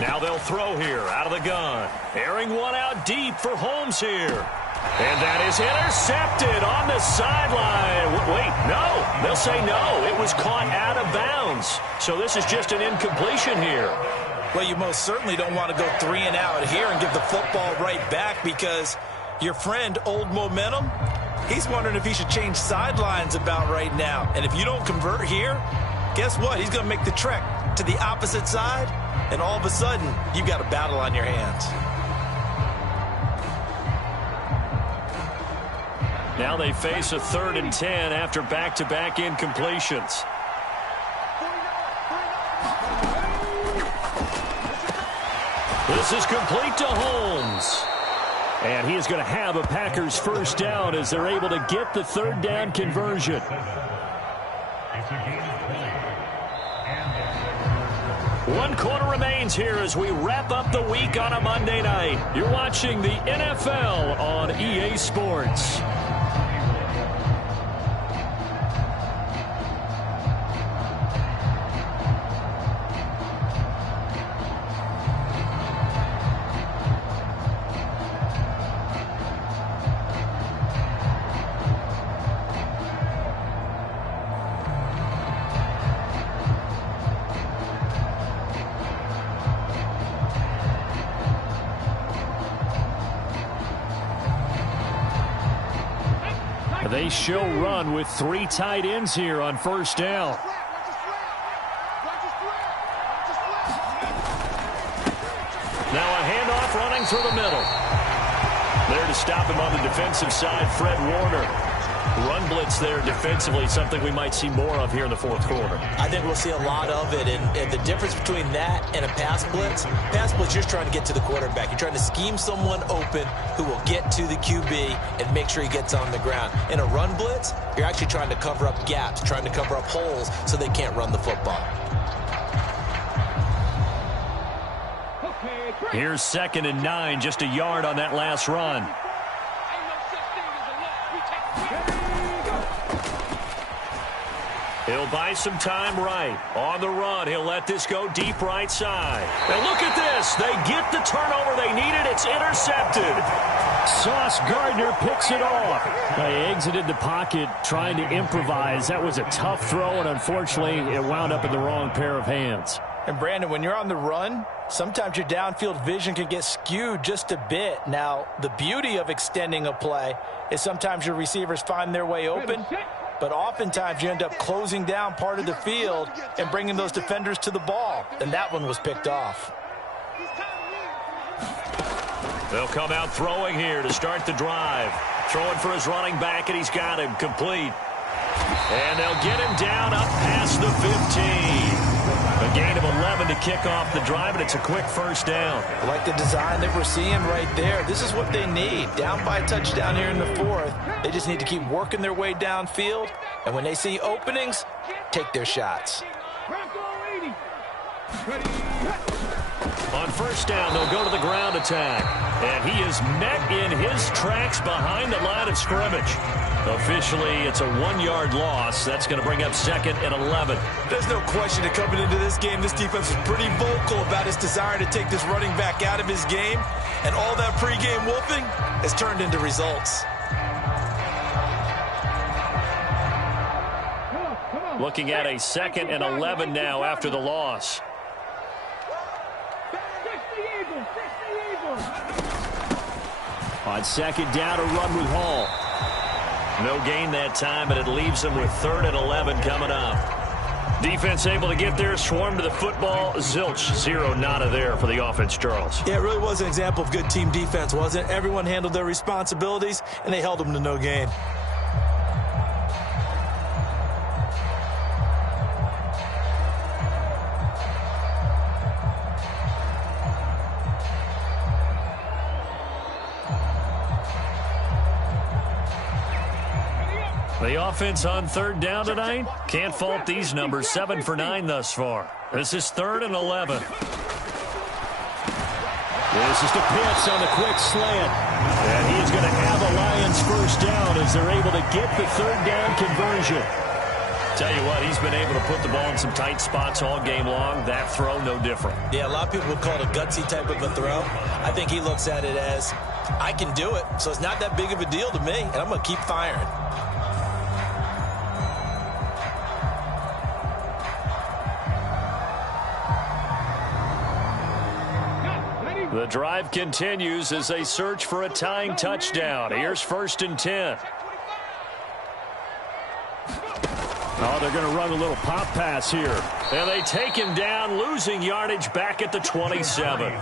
Now they'll throw here out of the gun. Airing one out deep for Holmes here. And that is intercepted on the sideline. Wait, no. They'll say no. It was caught out of bounds. So this is just an incompletion here. Well, you most certainly don't want to go 3 and out here and give the football right back because your friend, Old Momentum, he's wondering if he should change sidelines about right now. And if you don't convert here, guess what? He's going to make the trek to the opposite side, and all of a sudden, you've got a battle on your hands. Now they face a 3rd and 10 after back-to-back incompletions. This is complete to Holmes. And he is going to have a Packers 1st down as they're able to get the 3rd down conversion. One quarter remains here as we wrap up the week on a Monday night. You're watching the NFL on EA Sports. They show run with 3 tight ends here on 1st down. Now a handoff running through the middle. There to stop him on the defensive side, Fred Warner. Run blitz there defensively, something we might see more of here in the fourth quarter. I think we'll see a lot of it, and the difference between that and a pass blitz, you're just trying to get to the quarterback. You're trying to scheme someone open who will get to the QB and make sure he gets on the ground. In a run blitz, you're actually trying to cover up gaps, trying to cover up holes so they can't run the football. Here's 2nd and 9, just a yard on that last run. He'll buy some time right. On the run, he'll let this go deep right side. And look at this. They get the turnover they needed. It's intercepted. Sauce Gardner picks it off. They exited the pocket trying to improvise. That was a tough throw, and unfortunately, it wound up in the wrong pair of hands. And, Brandon, when you're on the run, sometimes your downfield vision can get skewed just a bit. Now, the beauty of extending a play is sometimes your receivers find their way open, but oftentimes you end up closing down part of the field and bringing those defenders to the ball. And that one was picked off. They'll come out throwing here to start the drive. Throwing for his running back, and he's got him complete. And they'll get him down up past the 15. A gain of 11 to kick off the drive, and it's a quick first down. I like the design that we're seeing right there. This is what they need. Down by a touchdown here in the fourth. They just need to keep working their way downfield. And when they see openings, take their shots. On first down, they'll go to the ground attack. And he is met in his tracks behind the line of scrimmage. Officially, it's a 1-yard loss. That's going to bring up 2nd and 11. There's no question that coming into this game, this defense was pretty vocal about its desire to take this running back out of his game. And all that pregame wolfing has turned into results. Looking at a 2nd and 11 now after the loss. On 2nd down, a run with Hall. No gain that time, but it leaves them with 3rd and 11 coming up. Defense able to get there, swarm to the football. Zilch, 0 nada there for the offense, Charles. Yeah, it really was an example of good team defense, wasn't it? Everyone handled their responsibilities, and they held them to no gain. The offense on 3rd down tonight. Can't fault these numbers. 7 for 9 thus far. This is 3rd and 11. This is to Pitts on the quick slant. And he's going to have a Lions first down as they're able to get the 3rd down conversion. Tell you what, he's been able to put the ball in some tight spots all game long. That throw, no different. Yeah, a lot of people would call it a gutsy type of a throw. I think he looks at it as, I can do it, so it's not that big of a deal to me, and I'm going to keep firing. The drive continues as they search for a tying touchdown. Here's 1st and 10. Oh, they're going to run a little pop pass here. And they take him down, losing yardage back at the 27.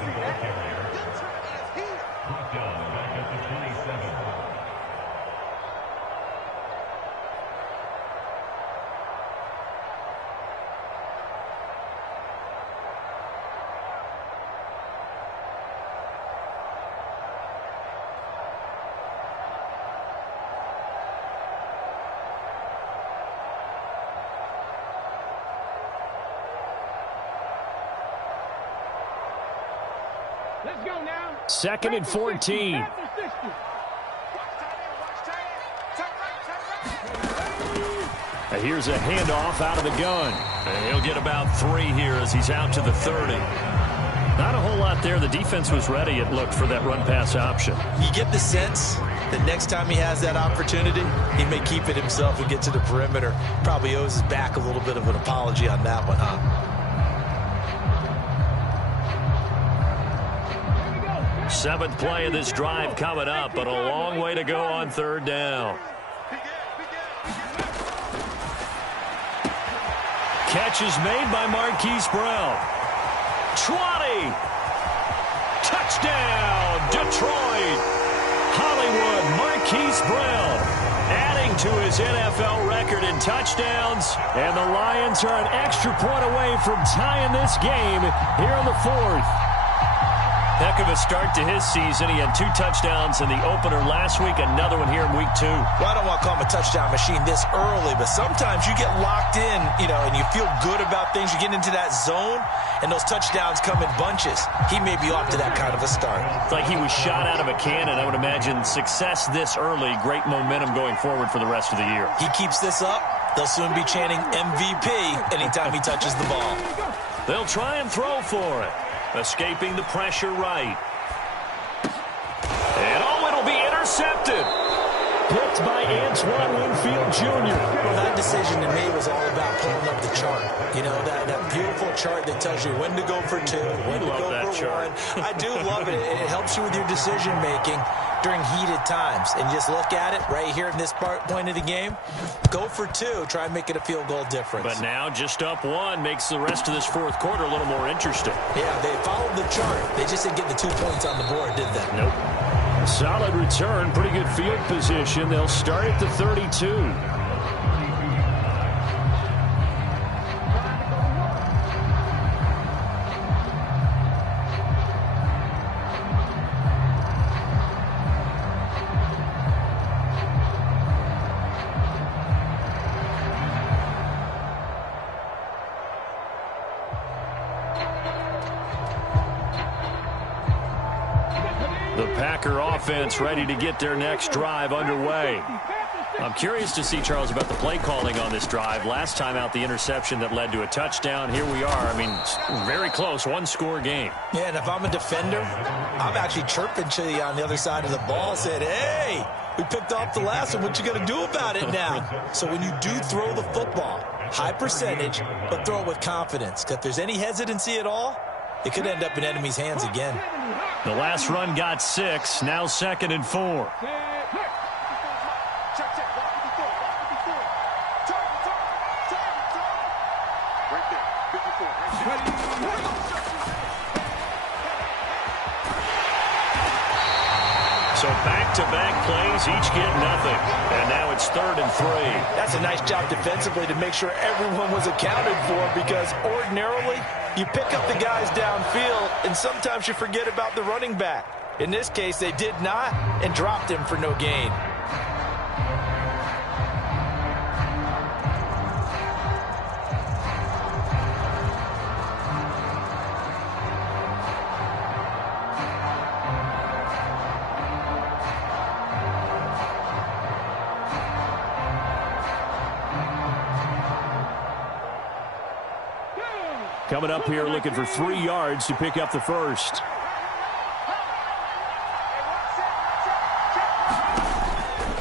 Let's go now. 2nd and 14. And here's a handoff out of the gun. And he'll get about 3 here as he's out to the 30. Not a whole lot there. The defense was ready, it looked, for that run-pass option. You get the sense that next time he has that opportunity, he may keep it himself and get to the perimeter. Probably owes his back a little bit of an apology on that one, huh? 7th play of this drive coming up, but a long way to go on 3rd down. Catch is made by Marquise Brown. 20. Touchdown, Detroit. Hollywood, Marquise Brown. adding to his NFL record in touchdowns. And the Lions are an extra point away from tying this game here in the fourth. Heck of a start to his season. He had 2 touchdowns in the opener last week, another one here in week 2. Well, I don't want to call him a touchdown machine this early, but sometimes you get locked in, and you feel good about things. You get into that zone, and those touchdowns come in bunches. He may be off to that kind of a start. It's like he was shot out of a cannon. I would imagine success this early, great momentum going forward for the rest of the year. He keeps this up, they'll soon be chanting MVP anytime he touches the ball. They'll try and throw for it. Escaping the pressure right. And it'll be intercepted. Picked by Antoine Winfield Jr. Well, that decision to me was all about pulling up the chart. That beautiful chart that tells you when to go for 2, when to go for 1. I do love it. It helps you with your decision-making during heated times. And just look at it right here in this point of the game. Go for 2. Try and make it a field goal difference. But now just up 1 makes the rest of this fourth quarter a little more interesting. Yeah, they followed the chart. They just didn't get the 2 points on the board, did they? Nope. Solid return, pretty good field position. They'll start at the 32. The Packer offense ready to get their next drive underway. I'm curious to see, Charles, about the play calling on this drive. Last time out, the interception that led to a touchdown. Here we are. I mean, very close, 1-score game. Yeah, and if I'm a defender, I'm actually chirping to you on the other side of the ball, saying, hey, we picked off the last one. What you going to do about it now? So when you do throw the football, high percentage, but throw it with confidence. Because if there's any hesitancy at all, it could end up in enemy's hands again. The last run got 6, now 2nd and 4. So back-to-back plays, each get nothing. And now it's 3rd and 3. That's a nice job defensively to make sure everyone was accounted for, because ordinarily you pick up the guys downfield and sometimes you forget about the running back. In this case, they did not and dropped him for no gain. Coming up here looking for 3 yards to pick up the first.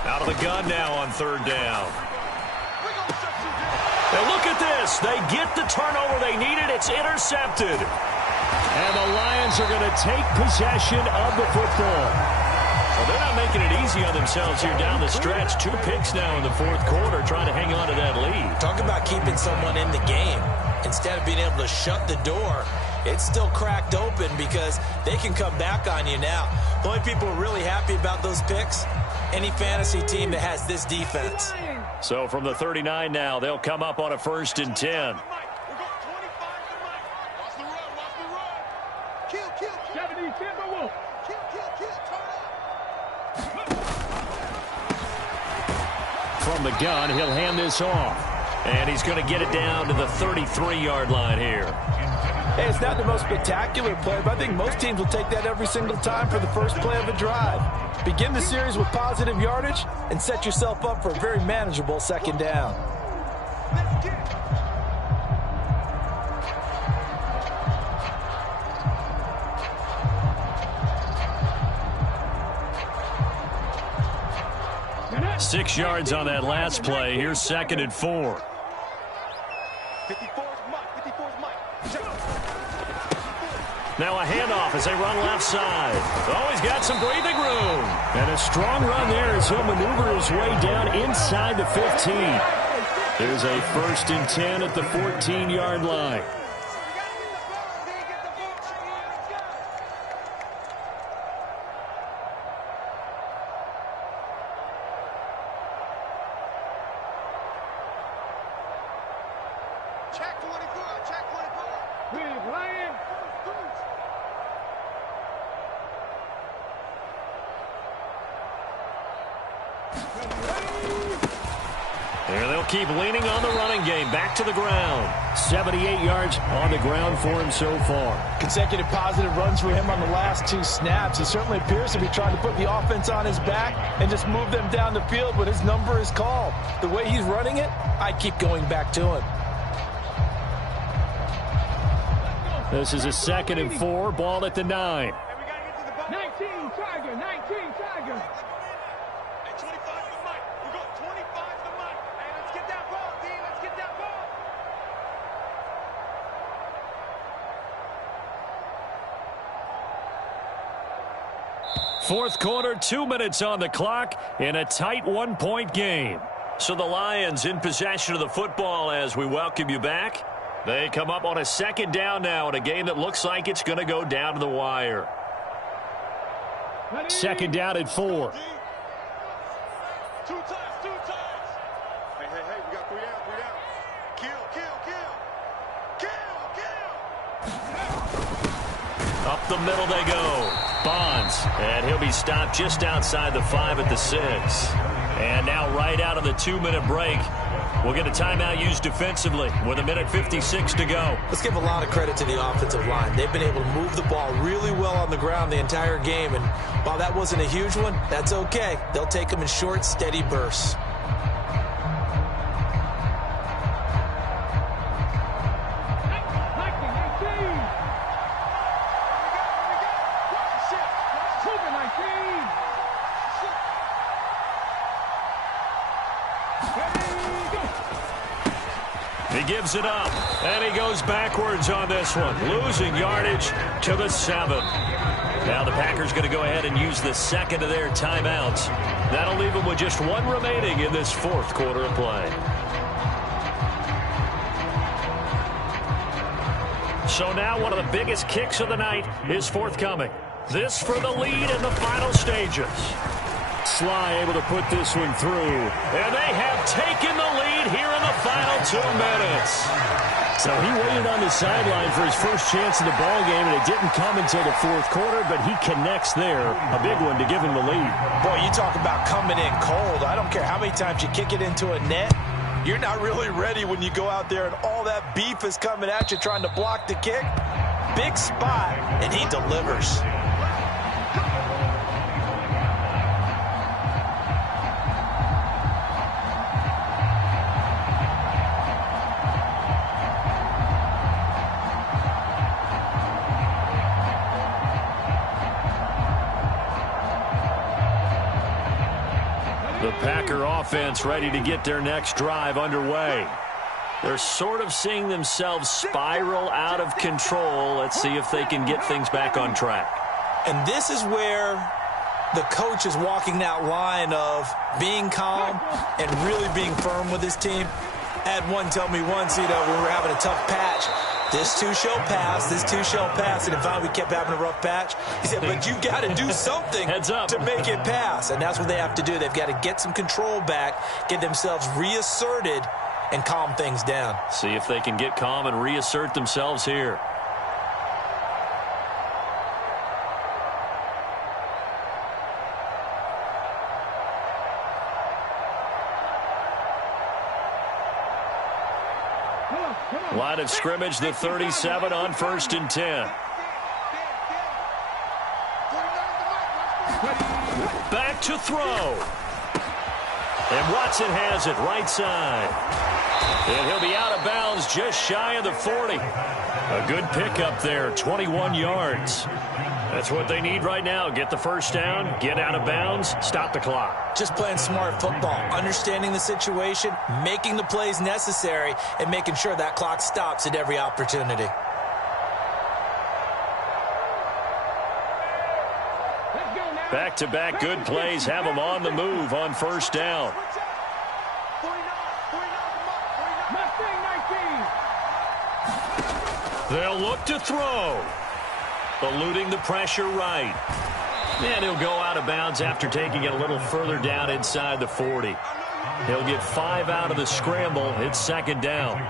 Out of the gun now on 3rd down. Now look at this. They get the turnover they needed. It's intercepted. And the Lions are going to take possession of the football. Well, they're not making it easy on themselves here down the stretch. 2 picks now in the fourth quarter, trying to hang on to that lead. Talk about keeping someone in the game. Instead of being able to shut the door, it's still cracked open because they can come back on you now. The only people who are really happy about those picks, any fantasy team that has this defense. So from the 39 now, they'll come up on a 1st and 10. From the gun, he'll hand this off. And he's going to get it down to the 33-yard line here. Hey, it's not the most spectacular play, but I think most teams will take that every single time for the first play of a drive. Begin the series with positive yardage and set yourself up for a very manageable 2nd down. Six yards on that last play. Here's 2nd and 4. Now a handoff as they run left side. Oh, he's got some breathing room. And a strong run there as he'll maneuver his way down inside the 15. There's a 1st and 10 at the 14-yard line. Check 24. Check 24. Big Lion. There they'll keep leaning on the running game. Back to the ground. 78 yards on the ground for him so far. Consecutive positive runs for him on the last 2 snaps. He certainly appears to be trying to put the offense on his back and just move them down the field when his number is called. The way he's running it, I keep going back to him. This is a 2nd and 4. Ball at the 9. 19 Tiger. 19 Tiger. Hey, 25 to Mike. We go 25 to Mike. Hey, let's get that ball, D. Let's get that ball. Fourth quarter, 2 minutes on the clock in a tight 1-point game. So the Lions in possession of the football as we welcome you back. They come up on a 2nd down now in a game that looks like it's going to go down to the wire. 2nd down at 4. 2 times, 2 times. Hey, we got 3 out, 3 out. Kill. Up the middle they go. Bonds, and he'll be stopped just outside the 5 at the 6. And now right out of the 2-minute break, we'll get a timeout used defensively with 1:56 to go. Let's give a lot of credit to the offensive line. They've been able to move the ball really well on the ground the entire game. And while that wasn't a huge one, that's okay. They'll take them in short, steady bursts. He gives it up, and he goes backwards on this one, losing yardage to the 7. Now the Packers going to go ahead and use the 2nd of their timeouts. That'll leave them with just 1 remaining in this 4th quarter of play. So now one of the biggest kicks of the night is forthcoming. This for the lead in the final stages. Sly able to put this one through, and they have taken the lead here in the final 2 minutes. So he waited on the sideline for his first chance in the ball game, and it didn't come until the 4th quarter, but he connects there, a big one to give him the lead. Boy, you talk about coming in cold. I don't care how many times you kick it into a net. You're not really ready when you go out there and all that beef is coming at you trying to block the kick. Big spot, and he delivers. The Packer offense ready to get their next drive underway. They're sort of seeing themselves spiral out of control. Let's see if they can get things back on track. And this is where the coach is walking that line of being calm and really being firm with his team. I had one tell me once, when we were having a tough patch, this too shall pass, this too shall pass. And finally we kept having a rough patch. He said, but you got to do something to make it pass. And that's what they have to do. They've got to get some control back, get themselves reasserted, and calm things down. See if they can get calm and reassert themselves here. Line of scrimmage, the 37 on 1st and 10. Back to throw. And Watson has it right side. And he'll be out of bounds just shy of the 40. A good pickup there, 21 yards. That's what they need right now. Get the first down, get out of bounds, stop the clock. Just playing smart football, understanding the situation, making the plays necessary, and making sure that clock stops at every opportunity. Back-to-back good plays have them on the move on first down. They'll look to throw. Eluding the pressure right. And he'll go out of bounds after taking it a little further down inside the 40. He'll get 5 out of the scramble. It's 2nd down.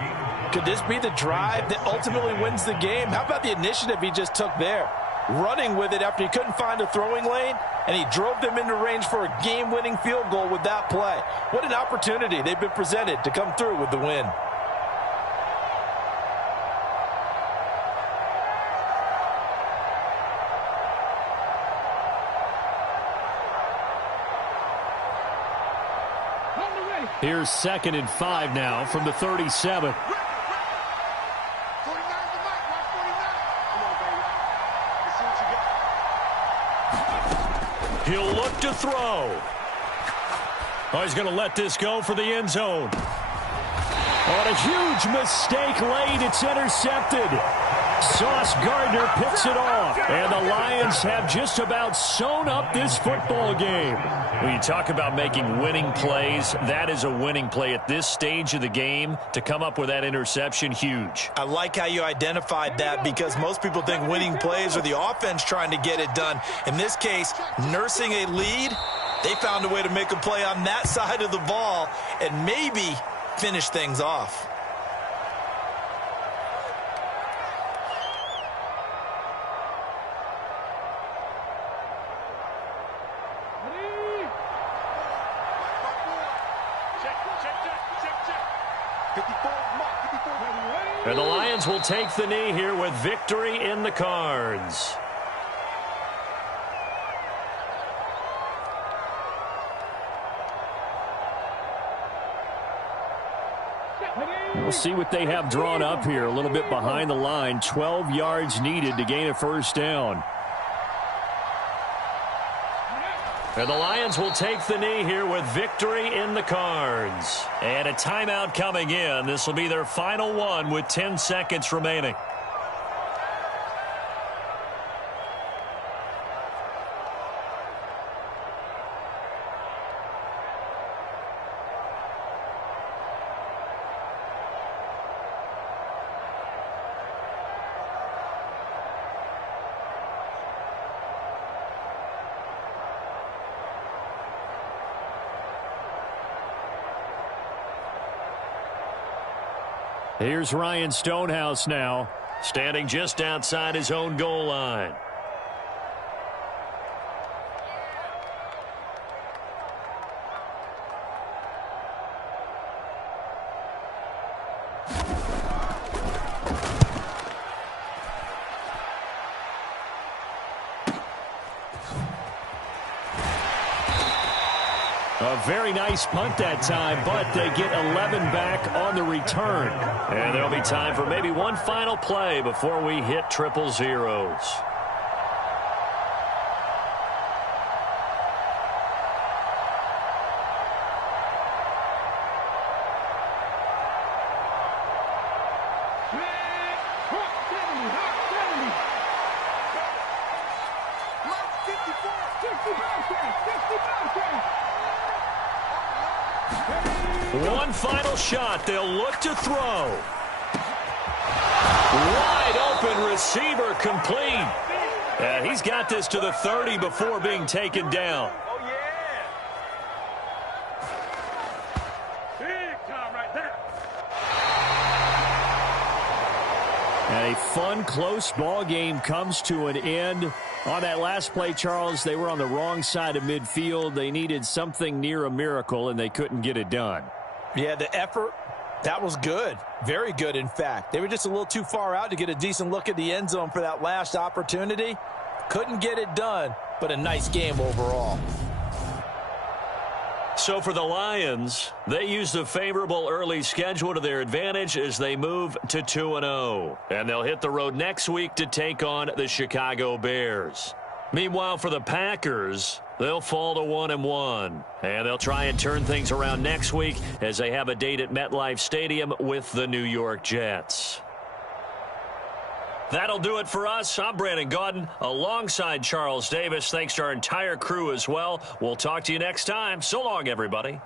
Could this be the drive that ultimately wins the game? How about the initiative he just took there? Running with it after he couldn't find a throwing lane, and he drove them into range for a game-winning field goal with that play. What an opportunity they've been presented to come through with the win. Here's 2nd and 5 now from the 37. He'll look to throw. Oh, he's going to let this go for the end zone. Oh, a huge mistake late. It's intercepted. Sauce Gardner picks it off. And the Lions have just about sewn up this football game. When you talk about making winning plays, that is a winning play at this stage of the game. To come up with that interception, huge. I like how you identified that, because most people think winning plays are the offense trying to get it done. In this case, nursing a lead, they found a way to make a play on that side of the ball and maybe finish things off. And the Lions will take the knee here with victory in the cards. We'll see what they have drawn up here. A little bit behind the line. 12 yards needed to gain a first down. And the Lions will take the knee here with victory in the cards. And a timeout coming in. This will be their final one with 10 seconds remaining. Here's Ryan Stonehouse now, standing just outside his own goal line. A very nice punt that time, but they get 11 back on the return. And there'll be time for maybe one final play before we hit triple zeros. One final shot. They'll look to throw. Wide open receiver complete. And he's got this to the 30 before being taken down. Oh, yeah. Big time right there. And a fun, close ball game comes to an end. On that last play, Charles, they were on the wrong side of midfield. They needed something near a miracle, and they couldn't get it done. Yeah, the effort, that was good. Very good, in fact. They were just a little too far out to get a decent look at the end zone for that last opportunity. Couldn't get it done, but a nice game overall. So for the Lions, they use the favorable early schedule to their advantage as they move to 2-0. And they'll hit the road next week to take on the Chicago Bears. Meanwhile, for the Packers, they'll fall to 1-1. And they'll try and turn things around next week as they have a date at MetLife Stadium with the New York Jets. That'll do it for us. I'm Brandon Gaudin alongside Charles Davis. Thanks to our entire crew as well. We'll talk to you next time. So long, everybody.